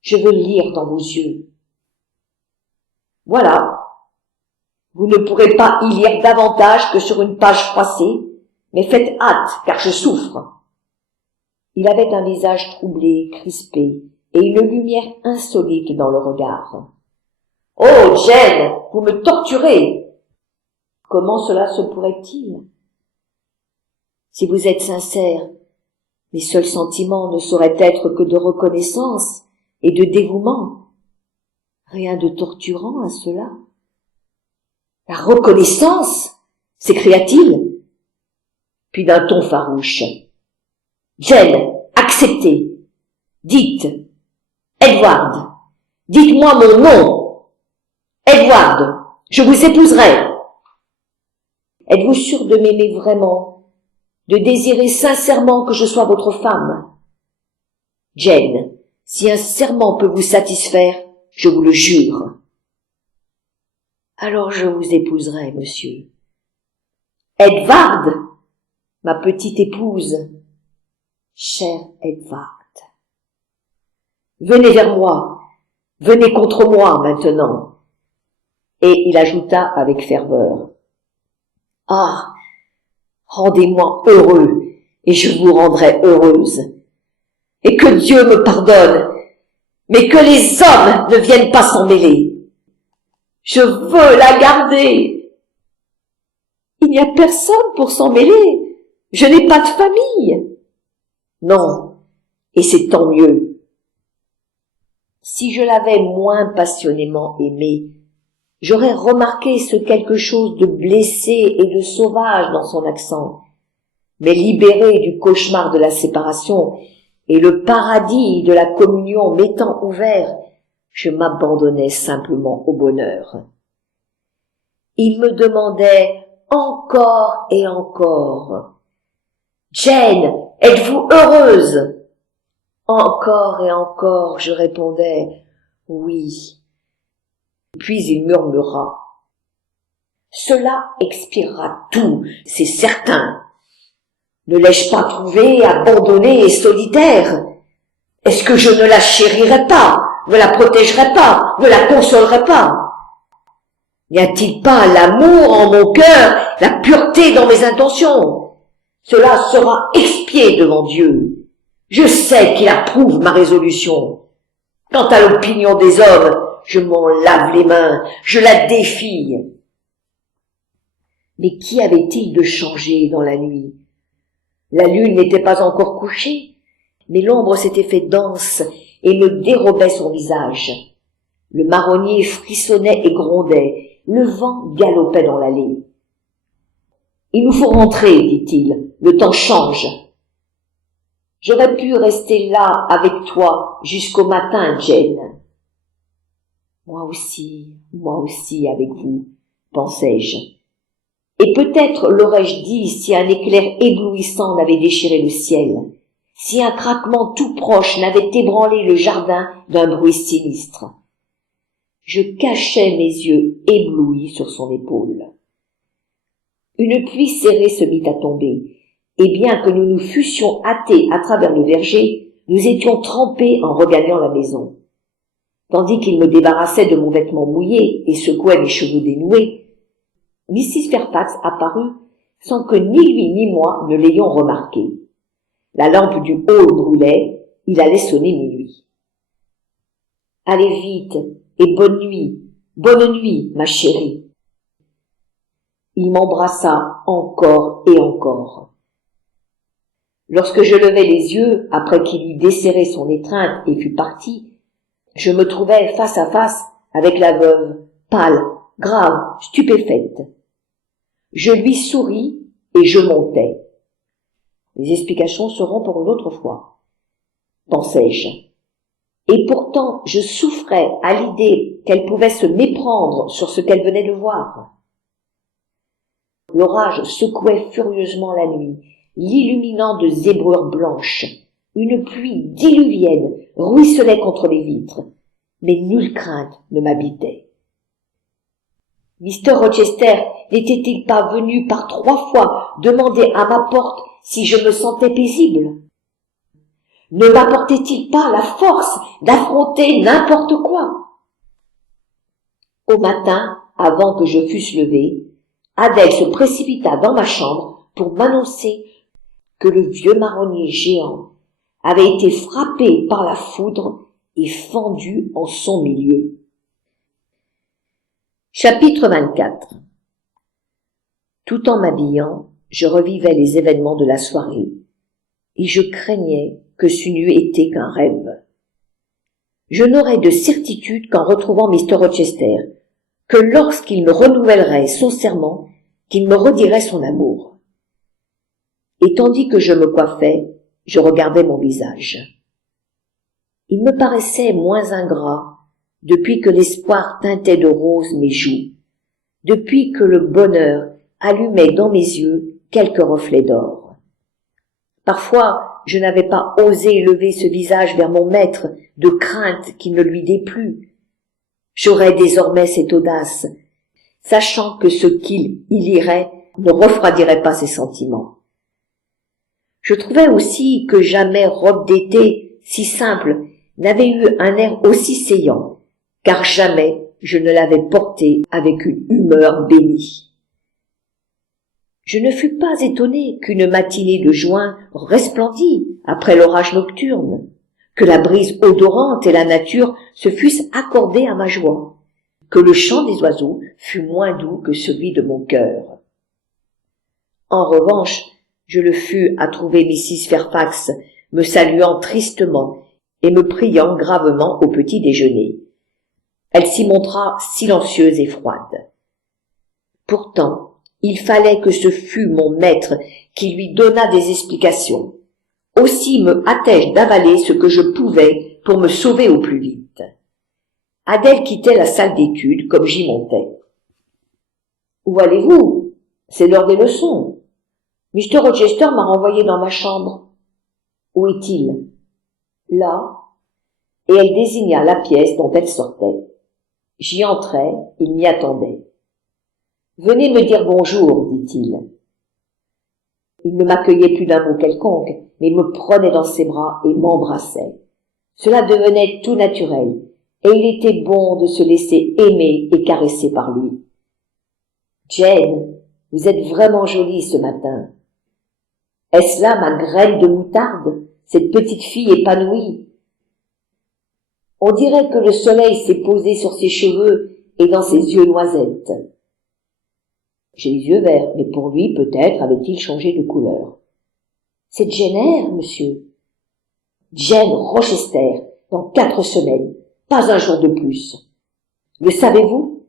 Je veux lire dans vos yeux. Voilà. Vous ne pourrez pas y lire davantage que sur une page froissée, mais faites hâte, car je souffre. Il avait un visage troublé, crispé, et une lumière insolite dans le regard. « Oh, Jane, vous me torturez !»« Comment cela se pourrait-il ? Si vous êtes sincère, mes seuls sentiments ne sauraient être que de reconnaissance et de dévouement. Rien de torturant à cela. »« La reconnaissance !» s'écria-t-il, puis d'un ton farouche. « Jane, acceptez. Dites, Edward, dites-moi mon nom. Edward, je vous épouserai. Êtes-vous sûr de m'aimer vraiment, de désirer sincèrement que je sois votre femme? Jane, si un serment peut vous satisfaire, je vous le jure. Alors je vous épouserai, monsieur. Edward, ma petite épouse, cher Edward. Venez vers moi, venez contre moi maintenant. Et il ajouta avec ferveur. Ah, rendez-moi heureux, et je vous rendrai heureuse. Et que Dieu me pardonne, mais que les hommes ne viennent pas s'en mêler. Je veux la garder. Il n'y a personne pour s'en mêler. Je n'ai pas de famille. Non, et c'est tant mieux. Si je l'avais moins passionnément aimée, j'aurais remarqué ce quelque chose de blessé et de sauvage dans son accent. Mais libéré du cauchemar de la séparation et le paradis de la communion m'étant ouvert, je m'abandonnais simplement au bonheur. Il me demandait encore et encore. « Jane, êtes-vous heureuse ?» Encore et encore, je répondais « Oui ». Puis il murmura « Cela expirera tout, c'est certain. Ne l'ai-je pas trouvée abandonnée et solitaire? Est-ce que je ne la chérirais pas, ne la protégerais pas, ne la consolerais pas? N'y a-t-il pas l'amour en mon cœur, la pureté dans mes intentions? Cela sera expié devant Dieu. Je sais qu'il approuve ma résolution. Quant à l'opinion des hommes, je m'en lave les mains, je la défie. » Mais qu'y avait-il de changé dans la nuit? La lune n'était pas encore couchée, mais l'ombre s'était fait dense et me dérobait son visage. Le marronnier frissonnait et grondait, le vent galopait dans l'allée. « Il nous faut rentrer, dit-il, le temps change. J'aurais pu rester là avec toi jusqu'au matin, Jane. » Moi aussi avec vous, pensai-je. Et peut-être l'aurais-je dit si un éclair éblouissant n'avait déchiré le ciel, si un craquement tout proche n'avait ébranlé le jardin d'un bruit sinistre. Je cachai mes yeux éblouis sur son épaule. Une pluie serrée se mit à tomber, et bien que nous nous fussions hâtés à travers le verger, nous étions trempés en regagnant la maison. Tandis qu'il me débarrassait de mon vêtement mouillé et secouait mes cheveux dénoués, Mrs. Fairfax apparut sans que ni lui ni moi ne l'ayons remarqué. La lampe du hall brûlait, il allait sonner minuit. « Allez vite et bonne nuit, ma chérie. » Il m'embrassa encore et encore. Lorsque je levai les yeux, après qu'il eut desserré son étreinte et fut parti, je me trouvai face à face avec la veuve, pâle, grave, stupéfaite. Je lui souris et je montai. Les explications seront pour une autre fois, pensai-je. et pourtant je souffrais à l'idée qu'elle pouvait se méprendre sur ce qu'elle venait de voir. L'orage secouait furieusement la nuit, l'illuminant de zébrures blanches. Une pluie diluvienne ruisselait contre les vitres, mais nulle crainte ne m'habitait. Mr. Rochester n'était-il pas venu par 3 fois demander à ma porte si je me sentais paisible? Ne m'apportait-il pas la force d'affronter n'importe quoi? Au matin, avant que je fusse levé, Adèle se précipita dans ma chambre pour m'annoncer que le vieux marronnier géant avait été frappé par la foudre et fendu en son milieu. Chapitre 24. Tout en m'habillant, je revivais les événements de la soirée, et je craignais que ce n'eût été qu'un rêve. Je n'aurais de certitude qu'en retrouvant Mr. Rochester, que lorsqu'il me renouvellerait son serment, qu'il me redirait son amour. Et tandis que je me coiffais, je regardais mon visage. Il me paraissait moins ingrat depuis que l'espoir teintait de rose mes joues, depuis que le bonheur allumait dans mes yeux quelques reflets d'or. Parfois, je n'avais pas osé lever ce visage vers mon maître de crainte qu'il ne lui déplût. J'aurais désormais cette audace, sachant que ce qu'il y lirait ne refroidirait pas ses sentiments. Je trouvais aussi que jamais robe d'été si simple n'avait eu un air aussi séant, car jamais je ne l'avais portée avec une humeur bénie. Je ne fus pas étonné qu'une matinée de juin resplendît après l'orage nocturne, que la brise odorante et la nature se fussent accordées à ma joie, que le chant des oiseaux fût moins doux que celui de mon cœur. En revanche, je le fus à trouver Mrs. Fairfax me saluant tristement et me priant gravement au petit déjeuner. Elle s'y montra silencieuse et froide. Pourtant, il fallait que ce fût mon maître qui lui donnât des explications. Aussi me hâtai-je d'avaler ce que je pouvais pour me sauver au plus vite. Adèle quittait la salle d'études comme j'y montais. « Où allez-vous? C'est l'heure des leçons. Mr. Rochester m'a renvoyé dans ma chambre. »« Où est-il? »« Là. » Et elle désigna la pièce dont elle sortait. J'y entrai, il m'y attendait. « Venez me dire bonjour, dit-il. » Il ne m'accueillait plus d'un mot quelconque, mais me prenait dans ses bras et m'embrassait. Cela devenait tout naturel, et il était bon de se laisser aimer et caresser par lui. « Jane, vous êtes vraiment jolie ce matin. Est-ce là ma graine de moutarde, cette petite fille épanouie? On dirait que le soleil s'est posé sur ses cheveux et dans ses yeux noisettes. J'ai les yeux verts, mais pour lui, peut-être, avait-il changé de couleur. C'est Jane Eyre, monsieur. Jane Rochester, dans 4 semaines, pas un jour de plus. Le savez-vous?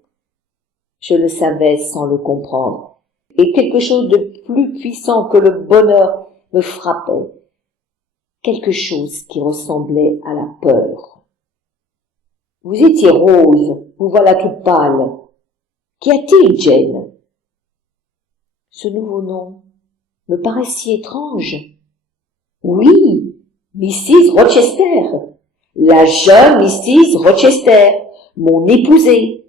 Je le savais sans le comprendre, et quelque chose de plus puissant que le bonheur me frappait, quelque chose qui ressemblait à la peur. Vous étiez rose, vous voilà toute pâle. Qu'y a-t-il, Jane? Ce nouveau nom me paraît si étrange. Oui, Mrs. Rochester, la jeune Mrs. Rochester, mon épousée.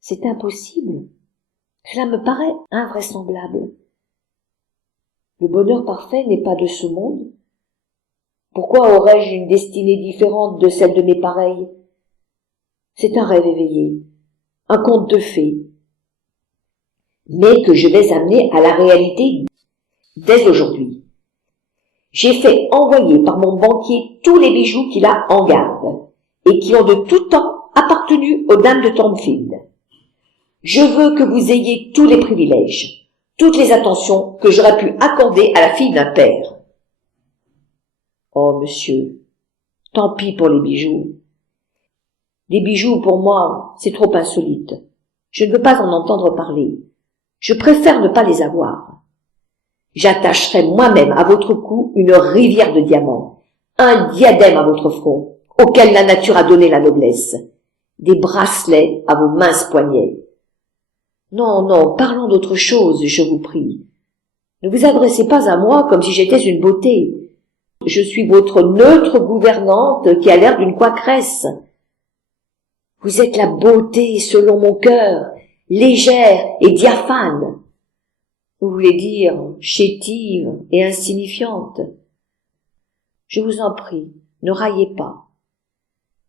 C'est impossible. Cela me paraît invraisemblable. Le bonheur parfait n'est pas de ce monde. Pourquoi aurais-je une destinée différente de celle de mes pareils? C'est un rêve éveillé, un conte de fées, mais que je vais amener à la réalité dès aujourd'hui. J'ai fait envoyer par mon banquier tous les bijoux qu'il a en garde et qui ont de tout temps appartenu aux dames de Thornfield. Je veux que vous ayez tous les privilèges, toutes les attentions que j'aurais pu accorder à la fille d'un père. Oh, monsieur, tant pis pour les bijoux. Les bijoux, pour moi, c'est trop insolite. Je ne veux pas en entendre parler. Je préfère ne pas les avoir. J'attacherai moi-même à votre cou une rivière de diamants, un diadème à votre front, auxquels la nature a donné la noblesse, des bracelets à vos minces poignets. Non, non, parlons d'autre chose, je vous prie. Ne vous adressez pas à moi comme si j'étais une beauté. Je suis votre neutre gouvernante qui a l'air d'une coiqueresse. Vous êtes la beauté selon mon cœur, légère et diaphane. Vous voulez dire chétive et insignifiante. Je vous en prie, ne raillez pas.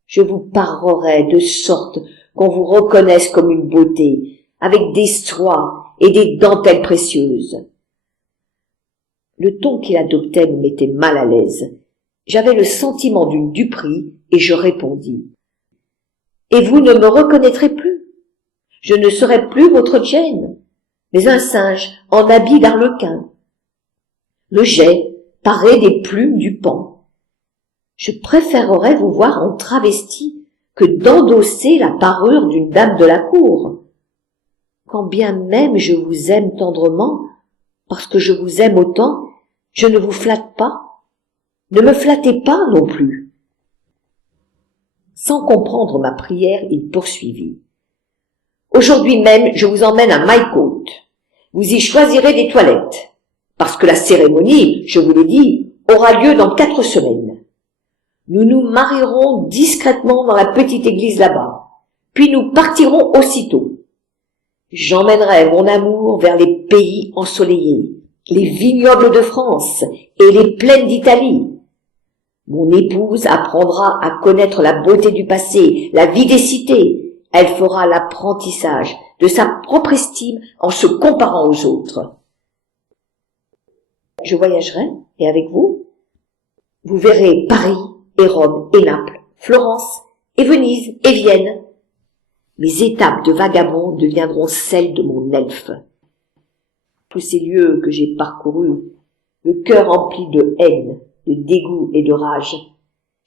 Je vous parerai de sorte qu'on vous reconnaisse comme une beauté, avec des soies et des dentelles précieuses. Le ton qu'il adoptait me mettait mal à l'aise. J'avais le sentiment d'une duperie et je répondis. Et vous ne me reconnaîtrez plus. Je ne serai plus votre Jane, mais un singe en habit d'arlequin. Le geai paré des plumes du paon. Je préférerais vous voir en travesti que d'endosser la parure d'une dame de la cour. Quand bien même je vous aime tendrement, parce que je vous aime autant, je ne vous flatte pas. Ne me flattez pas non plus. Sans comprendre ma prière, il poursuivit. Aujourd'hui même, je vous emmène à Mycote. Vous y choisirez des toilettes, parce que la cérémonie, je vous l'ai dit, aura lieu dans 4 semaines. Nous nous marierons discrètement dans la petite église là-bas, puis nous partirons aussitôt. J'emmènerai mon amour vers les pays ensoleillés, les vignobles de France et les plaines d'Italie. Mon épouse apprendra à connaître la beauté du passé, la vie des cités. Elle fera l'apprentissage de sa propre estime en se comparant aux autres. Je voyagerai, et avec vous, vous verrez Paris et Rome et Naples, Florence et Venise et Vienne. Mes étapes de vagabond deviendront celles de mon elfe. Tous ces lieux que j'ai parcourus, le cœur rempli de haine, de dégoût et de rage,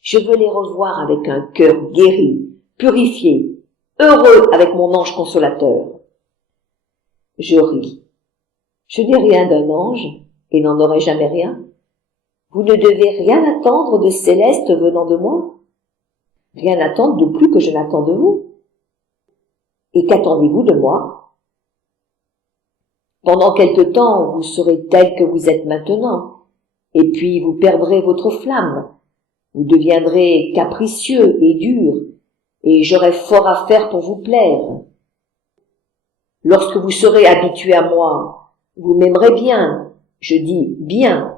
je veux les revoir avec un cœur guéri, purifié, heureux avec mon ange consolateur. Je ris. Je n'ai rien d'un ange et n'en aurai jamais rien. Vous ne devez rien attendre de céleste venant de moi. Rien attendre de plus que je n'attends de vous. Et qu'attendez-vous de moi? Pendant quelque temps, vous serez tel que vous êtes maintenant, et puis vous perdrez votre flamme. Vous deviendrez capricieux et dur, et j'aurai fort à faire pour vous plaire. Lorsque vous serez habitué à moi, vous m'aimerez bien, je dis bien,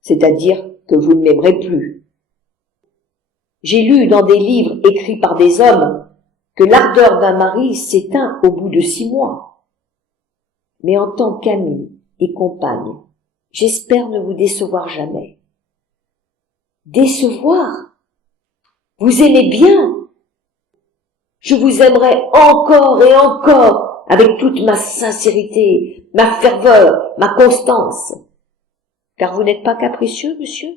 c'est-à-dire que vous ne m'aimerez plus. J'ai lu dans des livres écrits par des hommes que l'ardeur d'un mari s'éteint au bout de 6 mois. Mais en tant qu'amie et compagne, j'espère ne vous décevoir jamais. Décevoir? Vous aimez bien? Je vous aimerai encore et encore avec toute ma sincérité, ma ferveur, ma constance. Car vous n'êtes pas capricieux, monsieur?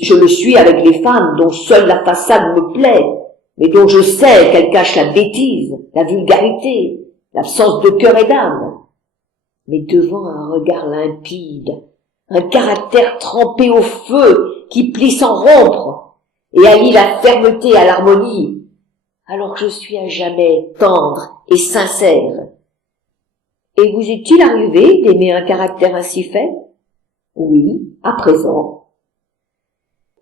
Je le suis avec les femmes dont seule la façade me plaît, mais dont je sais qu'elles cachent la bêtise, la vulgarité, l'absence de cœur et d'âme. Mais devant un regard limpide, un caractère trempé au feu qui plie sans rompre et allie la fermeté à l'harmonie, alors je suis à jamais tendre et sincère. Et vous est-il arrivé d'aimer un caractère ainsi fait? Oui, à présent.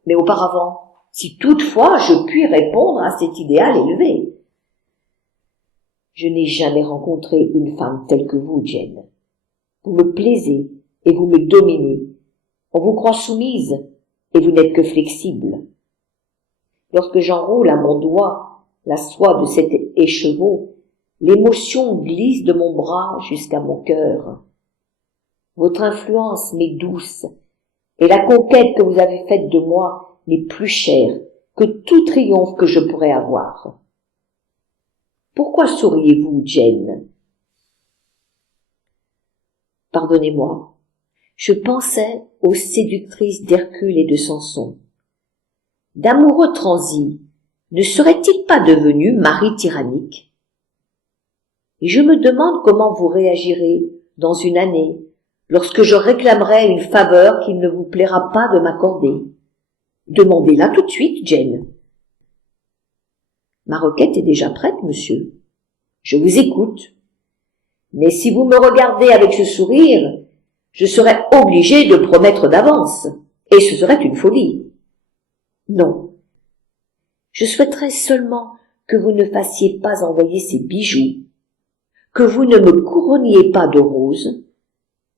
Mais auparavant, si toutefois je puis répondre à cet idéal élevé. Je n'ai jamais rencontré une femme telle que vous, Jane. Vous me plaisez et vous me dominez. On vous croit soumise et vous n'êtes que flexible. Lorsque j'enroule à mon doigt la soie de cet écheveau, l'émotion glisse de mon bras jusqu'à mon cœur. Votre influence m'est douce et la conquête que vous avez faite de moi m'est plus chère que tout triomphe que je pourrais avoir. Pourquoi souriez-vous, Jane? Pardonnez-moi, je pensais aux séductrices d'Hercule et de Samson. D'amoureux transis ne seraient-ils pas devenus maris tyranniques? Et je me demande comment vous réagirez dans une année lorsque je réclamerai une faveur qu'il ne vous plaira pas de m'accorder. Demandez-la tout de suite, Jane. Ma requête est déjà prête, monsieur. Je vous écoute. Mais si vous me regardez avec ce sourire, je serais obligé de promettre d'avance, et ce serait une folie. Non. Je souhaiterais seulement que vous ne fassiez pas envoyer ces bijoux, que vous ne me couronniez pas de roses,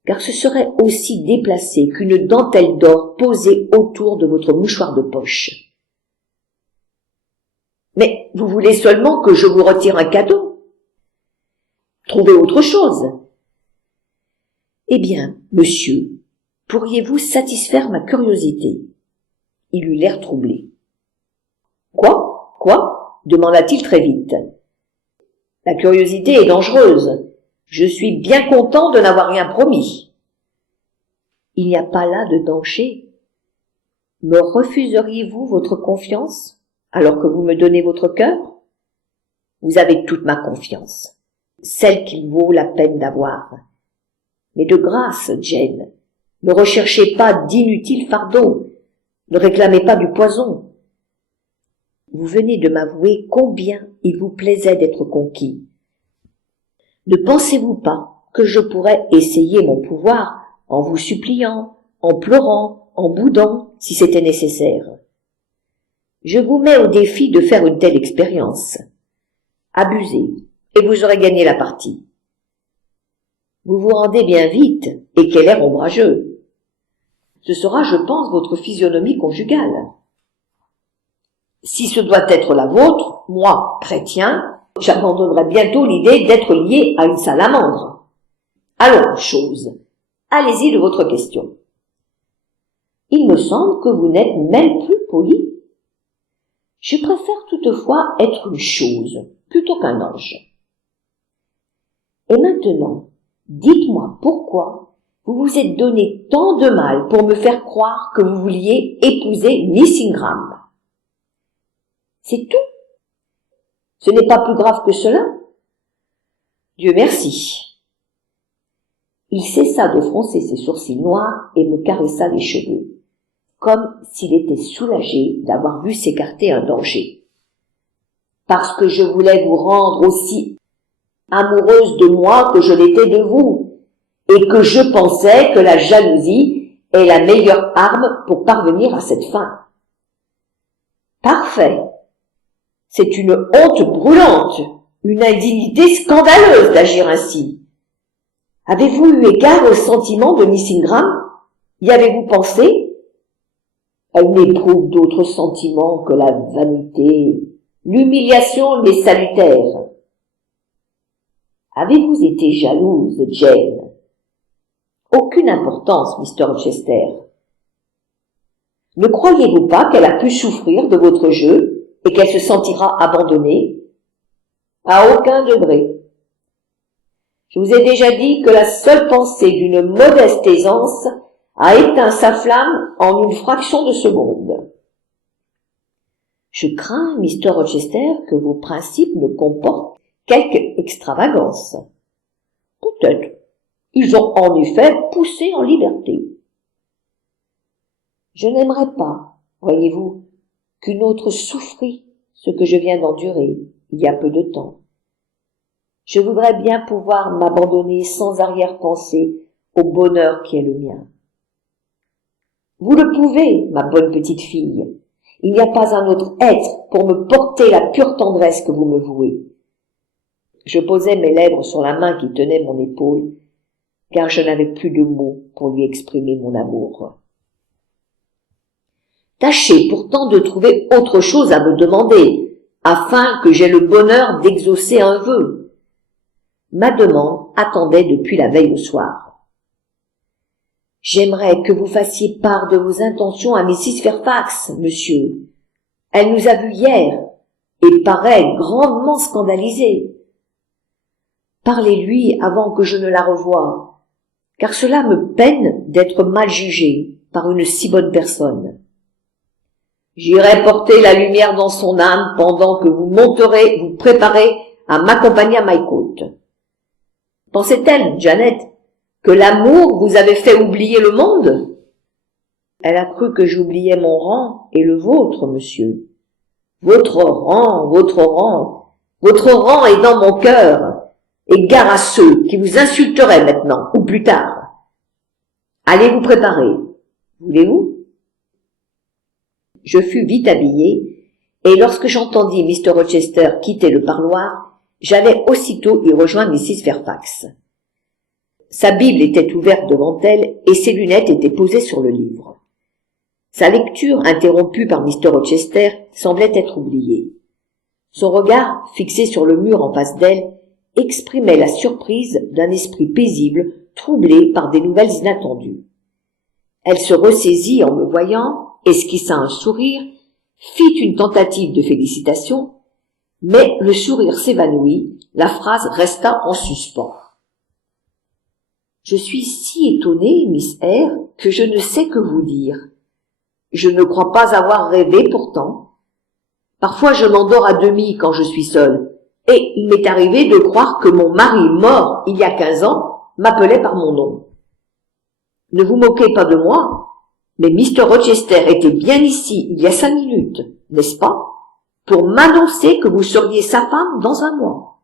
car ce serait aussi déplacé qu'une dentelle d'or posée autour de votre mouchoir de poche. Mais vous voulez seulement que je vous retire un cadeau? Trouvez autre chose. Eh bien, monsieur, pourriez-vous satisfaire ma curiosité? Il eut l'air troublé. Quoi demanda-t-il très vite. La curiosité est dangereuse. Je suis bien content de n'avoir rien promis. Il n'y a pas là de danger. Me refuseriez-vous votre confiance alors que vous me donnez votre cœur? Vous avez toute ma confiance, celle qu'il vaut la peine d'avoir. Mais de grâce, Jane, ne recherchez pas d'inutiles fardeaux, ne réclamez pas du poison. Vous venez de m'avouer combien il vous plaisait d'être conquis. Ne pensez-vous pas que je pourrais essayer mon pouvoir en vous suppliant, en pleurant, en boudant, si c'était nécessaire? Je vous mets au défi de faire une telle expérience. Abusez, et vous aurez gagné la partie. Vous vous rendez bien vite, et quel air ombrageux. Ce sera, je pense, votre physionomie conjugale. Si ce doit être la vôtre, moi, chrétien, j'abandonnerai bientôt l'idée d'être lié à une salamandre. Allons, chose, allez-y de votre question. Il me semble que vous n'êtes même plus poli. Je préfère toutefois être une chose plutôt qu'un ange. Et maintenant, dites-moi pourquoi vous vous êtes donné tant de mal pour me faire croire que vous vouliez épouser Miss Ingram. C'est tout. Ce n'est pas plus grave que cela. Dieu merci. Il cessa de froncer ses sourcils noirs et me caressa les cheveux, comme s'il était soulagé d'avoir vu s'écarter un danger. Parce que je voulais vous rendre aussi amoureuse de moi que je l'étais de vous, et que je pensais que la jalousie est la meilleure arme pour parvenir à cette fin. Parfait. C'est une honte brûlante, une indignité scandaleuse d'agir ainsi. Avez-vous eu égard aux sentiments de Miss Ingram? Y avez-vous pensé? Elle n'éprouve d'autres sentiments que la vanité. L'humiliation lui est salutaire. Avez-vous été jalouse, Jane? Aucune importance, Mr. Rochester. Ne croyez-vous pas qu'elle a pu souffrir de votre jeu et qu'elle se sentira abandonnée? À aucun degré. Je vous ai déjà dit que la seule pensée d'une modeste aisance a éteint sa flamme en une fraction de seconde. Je crains, Mr. Rochester, que vos principes ne comportent quelque extravagance. Peut-être. Ils ont en effet poussé en liberté. Je n'aimerais pas, voyez-vous, qu'une autre souffrit ce que je viens d'endurer il y a peu de temps. Je voudrais bien pouvoir m'abandonner sans arrière-pensée au bonheur qui est le mien. Vous le pouvez, ma bonne petite fille. Il n'y a pas un autre être pour me porter la pure tendresse que vous me vouez. Je posai mes lèvres sur la main qui tenait mon épaule, car je n'avais plus de mots pour lui exprimer mon amour. Tâchez pourtant de trouver autre chose à me demander, afin que j'aie le bonheur d'exaucer un vœu. Ma demande attendait depuis la veille au soir. J'aimerais que vous fassiez part de vos intentions à Mrs. Fairfax, monsieur. Elle nous a vus hier et paraît grandement scandalisée. Parlez-lui avant que je ne la revoie, car cela me peine d'être mal jugé par une si bonne personne. J'irai porter la lumière dans son âme pendant que vous monterez, vous préparez à m'accompagner à Mycote. Pensait-elle, Janet, que l'amour vous avait fait oublier le monde? Elle a cru que j'oubliais mon rang et le vôtre, monsieur. Votre rang, votre rang, votre rang est dans mon cœur, et gare à ceux qui vous insulteraient maintenant, ou plus tard. Allez vous préparer. Voulez-vous? Je fus vite habillé, et lorsque j'entendis Mr. Rochester quitter le parloir, j'allai aussitôt y rejoindre Mrs. Fairfax. Sa Bible était ouverte devant elle, et ses lunettes étaient posées sur le livre. Sa lecture, interrompue par Mr. Rochester, semblait être oubliée. Son regard, fixé sur le mur en face d'elle, exprimait la surprise d'un esprit paisible, troublé par des nouvelles inattendues. Elle se ressaisit en me voyant, esquissa un sourire, fit une tentative de félicitation, mais le sourire s'évanouit, la phrase resta en suspens. « Je suis si étonnée, Miss Eyre, que je ne sais que vous dire. Je ne crois pas avoir rêvé pourtant. Parfois je m'endors à demi quand je suis seule, et il m'est arrivé de croire que mon mari mort il y a 15 ans m'appelait par mon nom. Ne vous moquez pas de moi, mais Mr. Rochester était bien ici il y a 5 minutes, n'est-ce pas, pour m'annoncer que vous seriez sa femme dans un mois.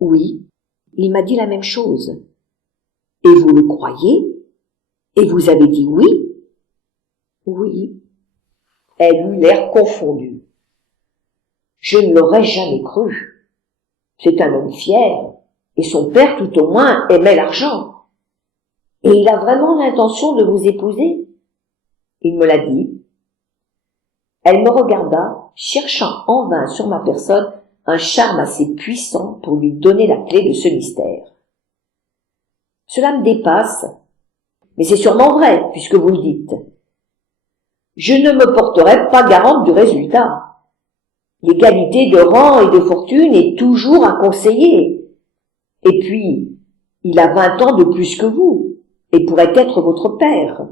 Oui, il m'a dit la même chose. Et vous le croyez? Et vous avez dit oui? Oui. Elle eut l'air confondue. Je ne l'aurais jamais cru. C'est un homme fier, et son père tout au moins aimait l'argent. Et il a vraiment l'intention de vous épouser? Il me l'a dit. Elle me regarda, cherchant en vain sur ma personne un charme assez puissant pour lui donner la clé de ce mystère. Cela me dépasse, mais c'est sûrement vrai, puisque vous le dites. Je ne me porterai pas garante du résultat. L'égalité de rang et de fortune est toujours à conseiller. Et puis, il a 20 ans de plus que vous, et pourrait être votre père.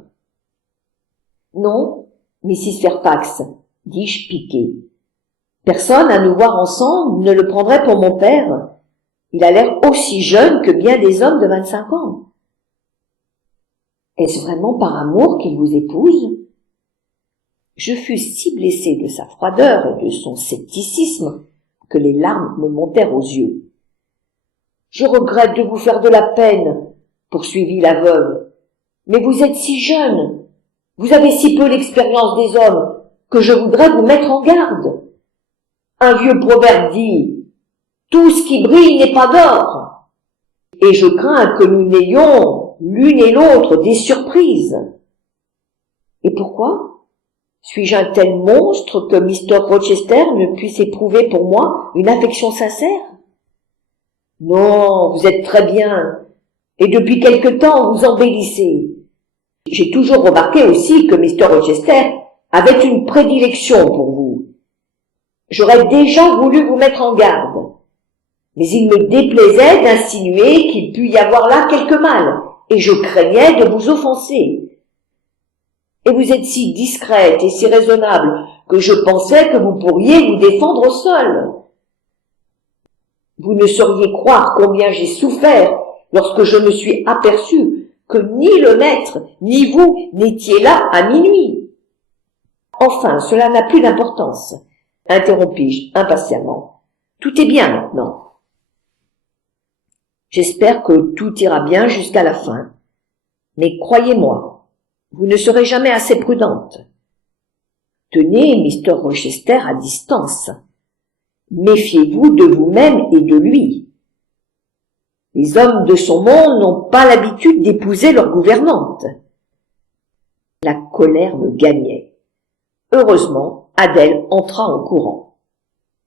Non, Mrs. Fairfax, dis-je piqué. Personne à nous voir ensemble ne le prendrait pour mon père. Il a l'air aussi jeune que bien des hommes de 25 ans. Est-ce vraiment par amour qu'il vous épouse? Je fus si blessé de sa froideur et de son scepticisme que les larmes me montèrent aux yeux. Je regrette de vous faire de la peine, poursuivit la veuve, mais vous êtes si jeune, vous avez si peu l'expérience des hommes, que je voudrais vous mettre en garde. Un vieux proverbe dit « Tout ce qui brille n'est pas d'or », et je crains que nous n'ayons, l'une et l'autre, des surprises. Et pourquoi? Suis-je un tel monstre que Mr. Rochester ne puisse éprouver pour moi une affection sincère? Non, vous êtes très bien, et depuis quelque temps vous embellissez. J'ai toujours remarqué aussi que Mr. Rochester avait une prédilection pour vous. J'aurais déjà voulu vous mettre en garde, mais il me déplaisait d'insinuer qu'il pût y avoir là quelque mal, et je craignais de vous offenser. Et vous êtes si discrète et si raisonnable que je pensais que vous pourriez vous défendre seule. Vous ne sauriez croire combien j'ai souffert lorsque je me suis aperçu que ni le maître ni vous n'étiez là à minuit. Enfin, cela n'a plus d'importance, interrompis-je impatiemment. Tout est bien maintenant. J'espère que tout ira bien jusqu'à la fin. Mais croyez-moi, vous ne serez jamais assez prudente. Tenez Mr. Rochester à distance. Méfiez-vous de vous-même et de lui. Les hommes de son monde n'ont pas l'habitude d'épouser leur gouvernante. La colère me gagnait. Heureusement, Adèle entra en courant.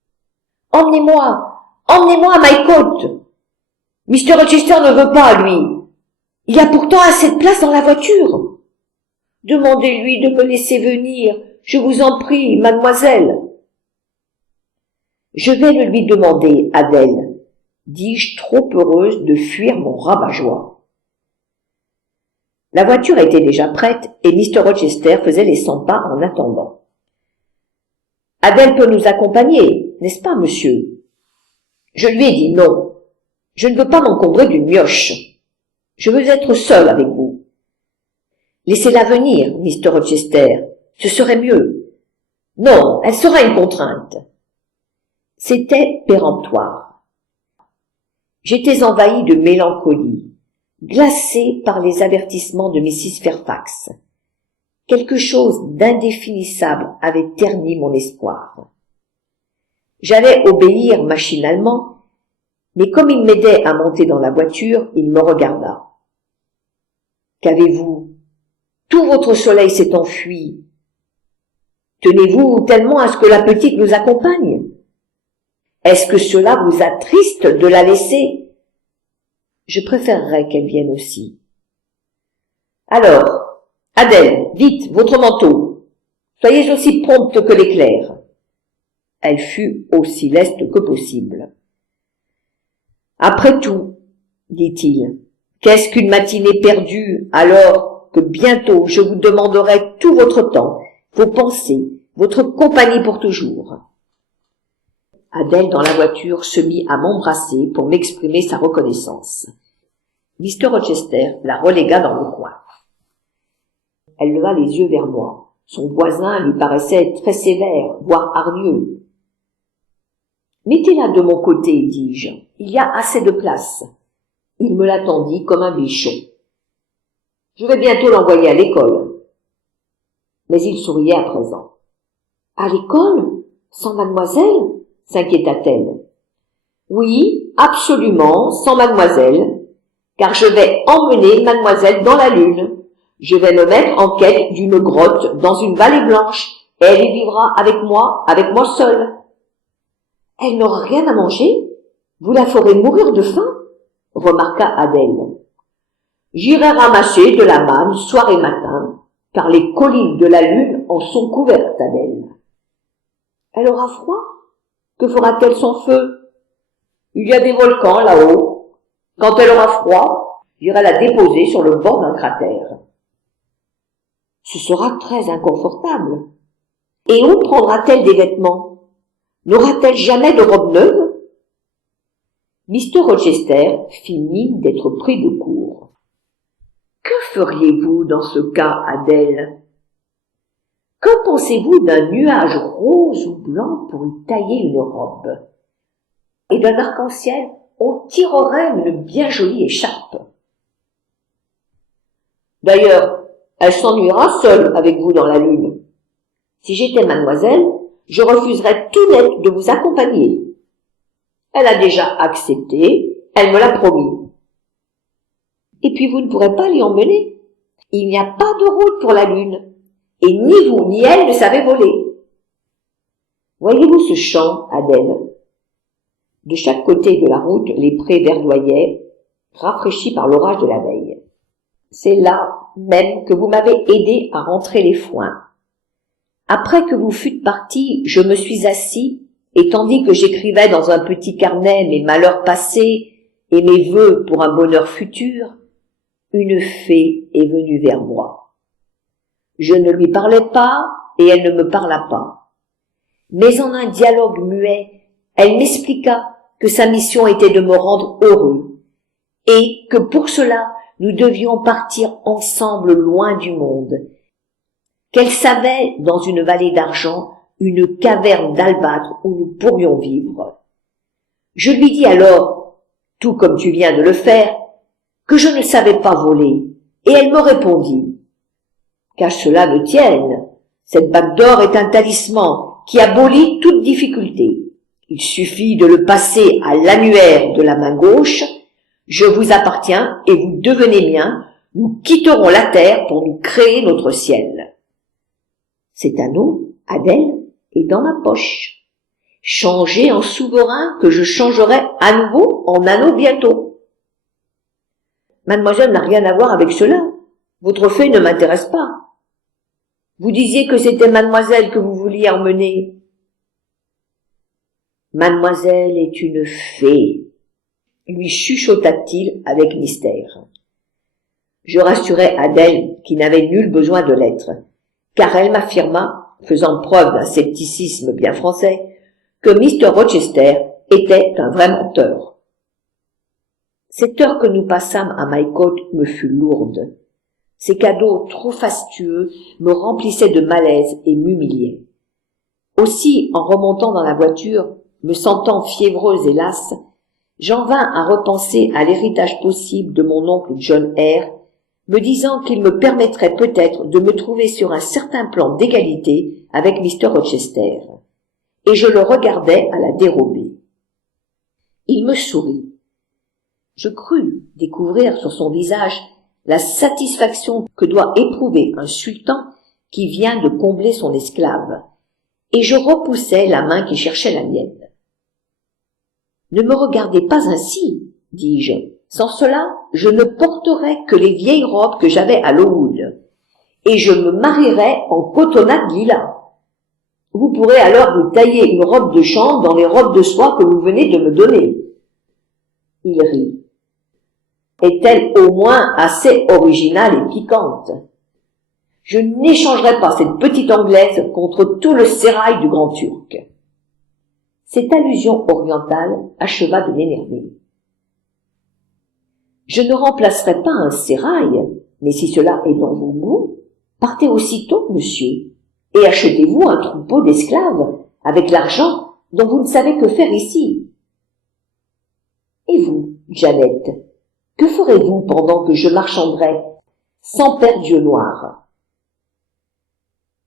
« Emmenez-moi à my coat. Mr. Rochester ne veut pas, lui. Il y a pourtant assez de place dans la voiture. Demandez-lui de me laisser venir, je vous en prie, mademoiselle. » « Je vais le lui demander, Adèle, dis-je trop heureuse de fuir mon rabat-joie. La voiture était déjà prête et Mr. Rochester faisait les 100 pas en attendant. « Adèle peut nous accompagner, n'est-ce pas, monsieur ?» Je lui ai dit non. Je ne veux pas m'encombrer d'une mioche. Je veux être seule avec vous. Laissez-la venir, Mr. Rochester, ce serait mieux. Non, elle sera une contrainte. C'était péremptoire. J'étais envahi de mélancolie, glacé par les avertissements de Mrs. Fairfax. Quelque chose d'indéfinissable avait terni mon espoir. J'allais obéir machinalement, mais comme il m'aidait à monter dans la voiture, il me regarda. « Qu'avez-vous? Tout votre soleil s'est enfui. Tenez-vous tellement à ce que la petite nous accompagne? Est-ce que cela vous attriste de la laisser? Je préférerais qu'elle vienne aussi. Alors, Adèle, vite, votre manteau. Soyez aussi prompte que l'éclair. » Elle fut aussi leste que possible. « Après tout, dit-il, qu'est-ce qu'une matinée perdue alors que bientôt je vous demanderai tout votre temps, vos pensées, votre compagnie pour toujours. » Adèle dans la voiture se mit à m'embrasser pour m'exprimer sa reconnaissance. Mr. Rochester la relégua dans le coin. Elle leva les yeux vers moi. Son voisin lui paraissait très sévère, voire hargneux. « Mettez-la de mon côté, dis-je. Il y a assez de place. » Il me l'attendit comme un bichon. « Je vais bientôt l'envoyer à l'école. » Mais il souriait à présent. « À l'école? Sans mademoiselle ?» s'inquiéta-t-elle. « Oui, absolument, sans mademoiselle, car je vais emmener mademoiselle dans la lune. Je vais me mettre en quête d'une grotte dans une vallée blanche, et elle y vivra avec moi seule. »« Elle n'aura rien à manger? Vous la ferez mourir de faim ?» remarqua Adèle. « J'irai ramasser de la manne soir et matin, car les collines de la lune en sont couvertes, Adèle. »« Elle aura froid? Que fera-t-elle sans feu? Il y a des volcans là-haut. Quand elle aura froid, j'irai la déposer sur le bord d'un cratère. » Ce sera très inconfortable. Et où prendra-t-elle des vêtements? N'aura-t-elle jamais de robe neuve? Mr. Rochester fit mine d'être pris de court. « Que feriez-vous dans ce cas, Adèle? Que pensez-vous d'un nuage rose ou blanc pour y tailler une robe? Et d'un arc-en-ciel, on tirerait une bien jolie écharpe. D'ailleurs, elle s'ennuiera seule avec vous dans la lune. Si j'étais mademoiselle, je refuserais tout net de vous accompagner. Elle a déjà accepté, elle me l'a promis. Et puis vous ne pourrez pas l'y emmener. Il n'y a pas de route pour la lune, et ni vous ni elle ne savez voler. Voyez-vous ce champ, Adèle? De chaque côté de la route, les prés verdoyaient, rafraîchis par l'orage de la veille. C'est là même que vous m'avez aidé à rentrer les foins. Après que vous fûtes partis, je me suis assis, et tandis que j'écrivais dans un petit carnet mes malheurs passés et mes vœux pour un bonheur futur, une fée est venue vers moi. Je ne lui parlais pas, et elle ne me parla pas. Mais en un dialogue muet, elle m'expliqua que sa mission était de me rendre heureux, et que pour cela, nous devions partir ensemble loin du monde, qu'elle savait, dans une vallée d'argent, une caverne d'albâtre où nous pourrions vivre. Je lui dis alors, tout comme tu viens de le faire, que je ne savais pas voler, et elle me répondit, « Qu'à cela ne tienne, cette bague d'or est un talisman qui abolit toute difficulté. Il suffit de le passer à l'annuaire de la main gauche, je vous appartiens et vous devenez mien, nous quitterons la terre pour nous créer notre ciel. » Cet anneau, Adèle, est dans ma poche. Changé en souverain que je changerai à nouveau en anneau bientôt. Mademoiselle n'a rien à voir avec cela. Votre fée ne m'intéresse pas. Vous disiez que c'était mademoiselle que vous vouliez emmener. Mademoiselle est une fée, lui chuchota-t-il avec mystère. Je rassurai Adèle, qui n'avait nul besoin de l'être, car elle m'affirma, faisant preuve d'un scepticisme bien français, que Mr. Rochester était un vrai menteur. Cette heure que nous passâmes à Mycote me fut lourde. Ces cadeaux trop fastueux me remplissaient de malaise et m'humiliaient. Aussi, en remontant dans la voiture, me sentant fiévreuse et lasse, j'en vins à repenser à l'héritage possible de mon oncle John Eyre, me disant qu'il me permettrait peut-être de me trouver sur un certain plan d'égalité avec Mr. Rochester, et je le regardais à la dérobée. Il me sourit. Je crus découvrir sur son visage la satisfaction que doit éprouver un sultan qui vient de combler son esclave, et je repoussai la main qui cherchait la mienne. « Ne me regardez pas ainsi, dis-je. Sans cela, je ne porterais que les vieilles robes que j'avais à Lowood, et je me marierais en cotonnade lilas. Vous pourrez alors vous tailler une robe de chambre dans les robes de soie que vous venez de me donner. » Il rit. « Est-elle au moins assez originale et piquante? Je n'échangerai pas cette petite Anglaise contre tout le sérail du Grand Turc. » Cette allusion orientale acheva de m'énerver. « Je ne remplacerai pas un sérail, mais si cela est dans vos goûts, partez aussitôt, monsieur, et achetez-vous un troupeau d'esclaves avec l'argent dont vous ne savez que faire ici. Et vous, Janet, que ferez-vous pendant que je marchanderai sans perdre d'yeux noirs?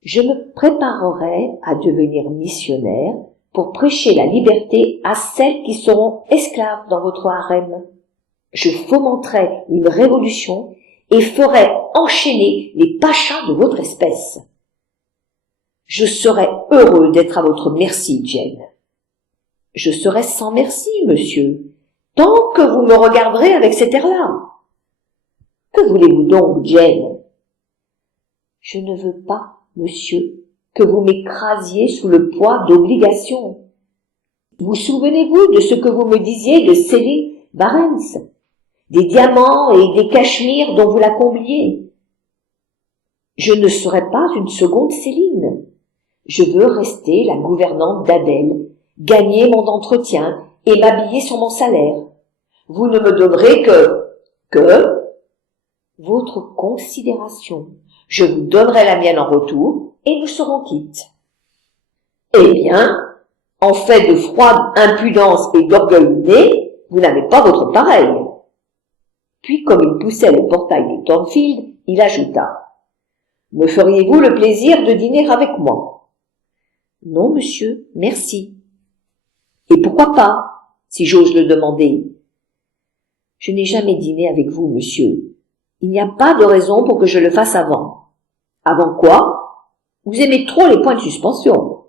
Je me préparerai à devenir missionnaire pour prêcher la liberté à celles qui seront esclaves dans votre harem. Je fomenterai une révolution et ferai enchaîner les pachas de votre espèce. Je serai heureux d'être à votre merci, Jane. Je serai sans merci, monsieur, tant que vous me regarderez avec cet air-là. Que voulez-vous donc, Jane? Je ne veux pas, monsieur, que vous m'écrasiez sous le poids d'obligations. Vous souvenez-vous de ce que vous me disiez de Céline Barnes, des diamants et des cachemires dont vous la combliez? Je ne serai pas une seconde Céline. Je veux rester la gouvernante d'Adèle, gagner mon entretien et m'habiller sur mon salaire. Vous ne me donnerez que votre considération. Je vous donnerai la mienne en retour et nous serons quittes. Eh bien, en fait de froide impudence et d'orgueil né, vous n'avez pas votre pareil. Puis, comme il poussait le portail de Thornfield, il ajouta: « Me feriez-vous le plaisir de dîner avec moi? » « Non, monsieur, merci. »« Et pourquoi pas, si j'ose le demander? »« Je n'ai jamais dîné avec vous, monsieur. Il n'y a pas de raison pour que je le fasse avant. »« Avant quoi? Vous aimez trop les points de suspension. »«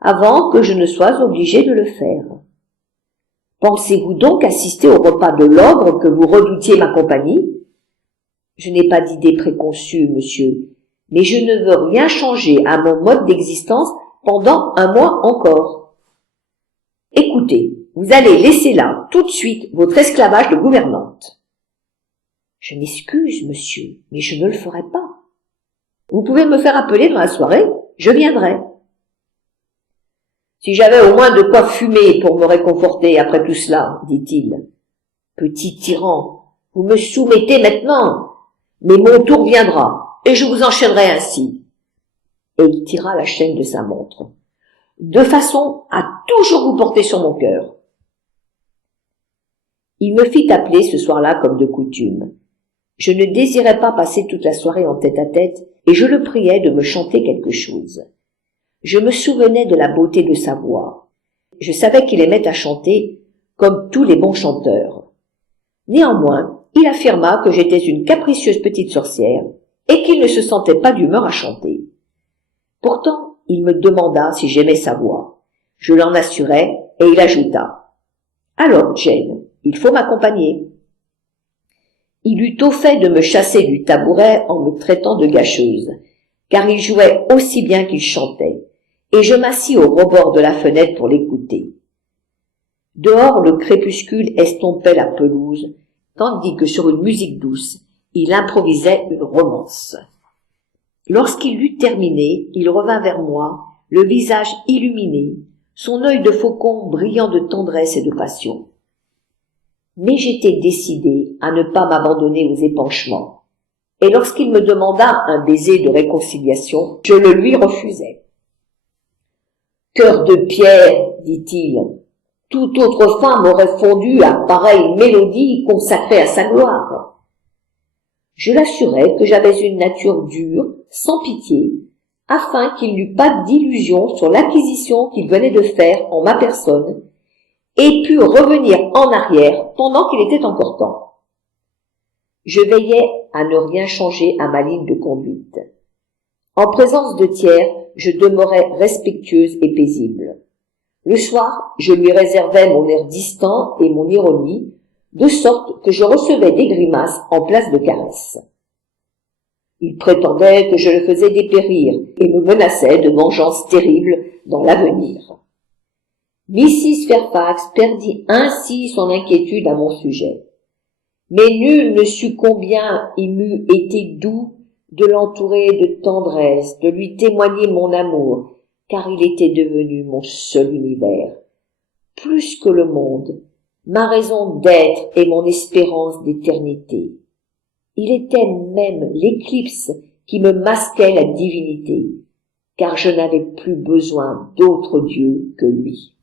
Avant que je ne sois obligé de le faire. » « Pensez-vous donc assister au repas de l'ogre que vous redoutiez ma compagnie? »« Je n'ai pas d'idée préconçue, monsieur, mais je ne veux rien changer à mon mode d'existence pendant un mois encore. Écoutez, vous allez laisser là, tout de suite, votre esclavage de gouvernante. »« Je m'excuse, monsieur, mais je ne le ferai pas. »« Vous pouvez me faire appeler dans la soirée, je viendrai. »« Si j'avais au moins de quoi fumer pour me réconforter après tout cela, dit-il. »« Petit tyran, vous me soumettez maintenant, mais mon tour viendra, et je vous enchaînerai ainsi. » Et il tira la chaîne de sa montre. « De façon à toujours vous porter sur mon cœur. » Il me fit appeler ce soir-là comme de coutume. Je ne désirais pas passer toute la soirée en tête-à-tête, et je le priais de me chanter quelque chose. Je me souvenais de la beauté de sa voix. Je savais qu'il aimait à chanter, comme tous les bons chanteurs. Néanmoins, il affirma que j'étais une capricieuse petite sorcière, et qu'il ne se sentait pas d'humeur à chanter. Pourtant, il me demanda si j'aimais sa voix. Je l'en assurai, et il ajouta: « Alors, Jane, il faut m'accompagner. » Il eut au fait de me chasser du tabouret en me traitant de gâcheuse, car il jouait aussi bien qu'il chantait, et je m'assis au rebord de la fenêtre pour l'écouter. Dehors, le crépuscule estompait la pelouse, tandis que sur une musique douce, il improvisait une romance. Lorsqu'il eut terminé, il revint vers moi, le visage illuminé, son œil de faucon brillant de tendresse et de passion. Mais j'étais décidé à ne pas m'abandonner aux épanchements. et lorsqu'il me demanda un baiser de réconciliation, je le lui refusai. « Cœur de pierre, dit-il, toute autre femme aurait fondu à pareille mélodie consacrée à sa gloire. » Je l'assurai que j'avais une nature dure, sans pitié, afin qu'il n'eût pas d'illusion sur l'acquisition qu'il venait de faire en ma personne, et pût revenir en arrière pendant qu'il était encore temps. Je veillais à ne rien changer à ma ligne de conduite. En présence de tiers, je demeurais respectueuse et paisible. Le soir, je lui réservais mon air distant et mon ironie, de sorte que je recevais des grimaces en place de caresses. Il prétendait que je le faisais dépérir et me menaçait de vengeance terrible dans l'avenir. Mrs. Fairfax perdit ainsi son inquiétude à mon sujet. Mais nul ne sut combien il m'eût été doux de l'entourer de tendresse, de lui témoigner mon amour, car il était devenu mon seul univers, plus que le monde, ma raison d'être et mon espérance d'éternité. Il était même l'éclipse qui me masquait la divinité, car je n'avais plus besoin d'autre Dieu que lui.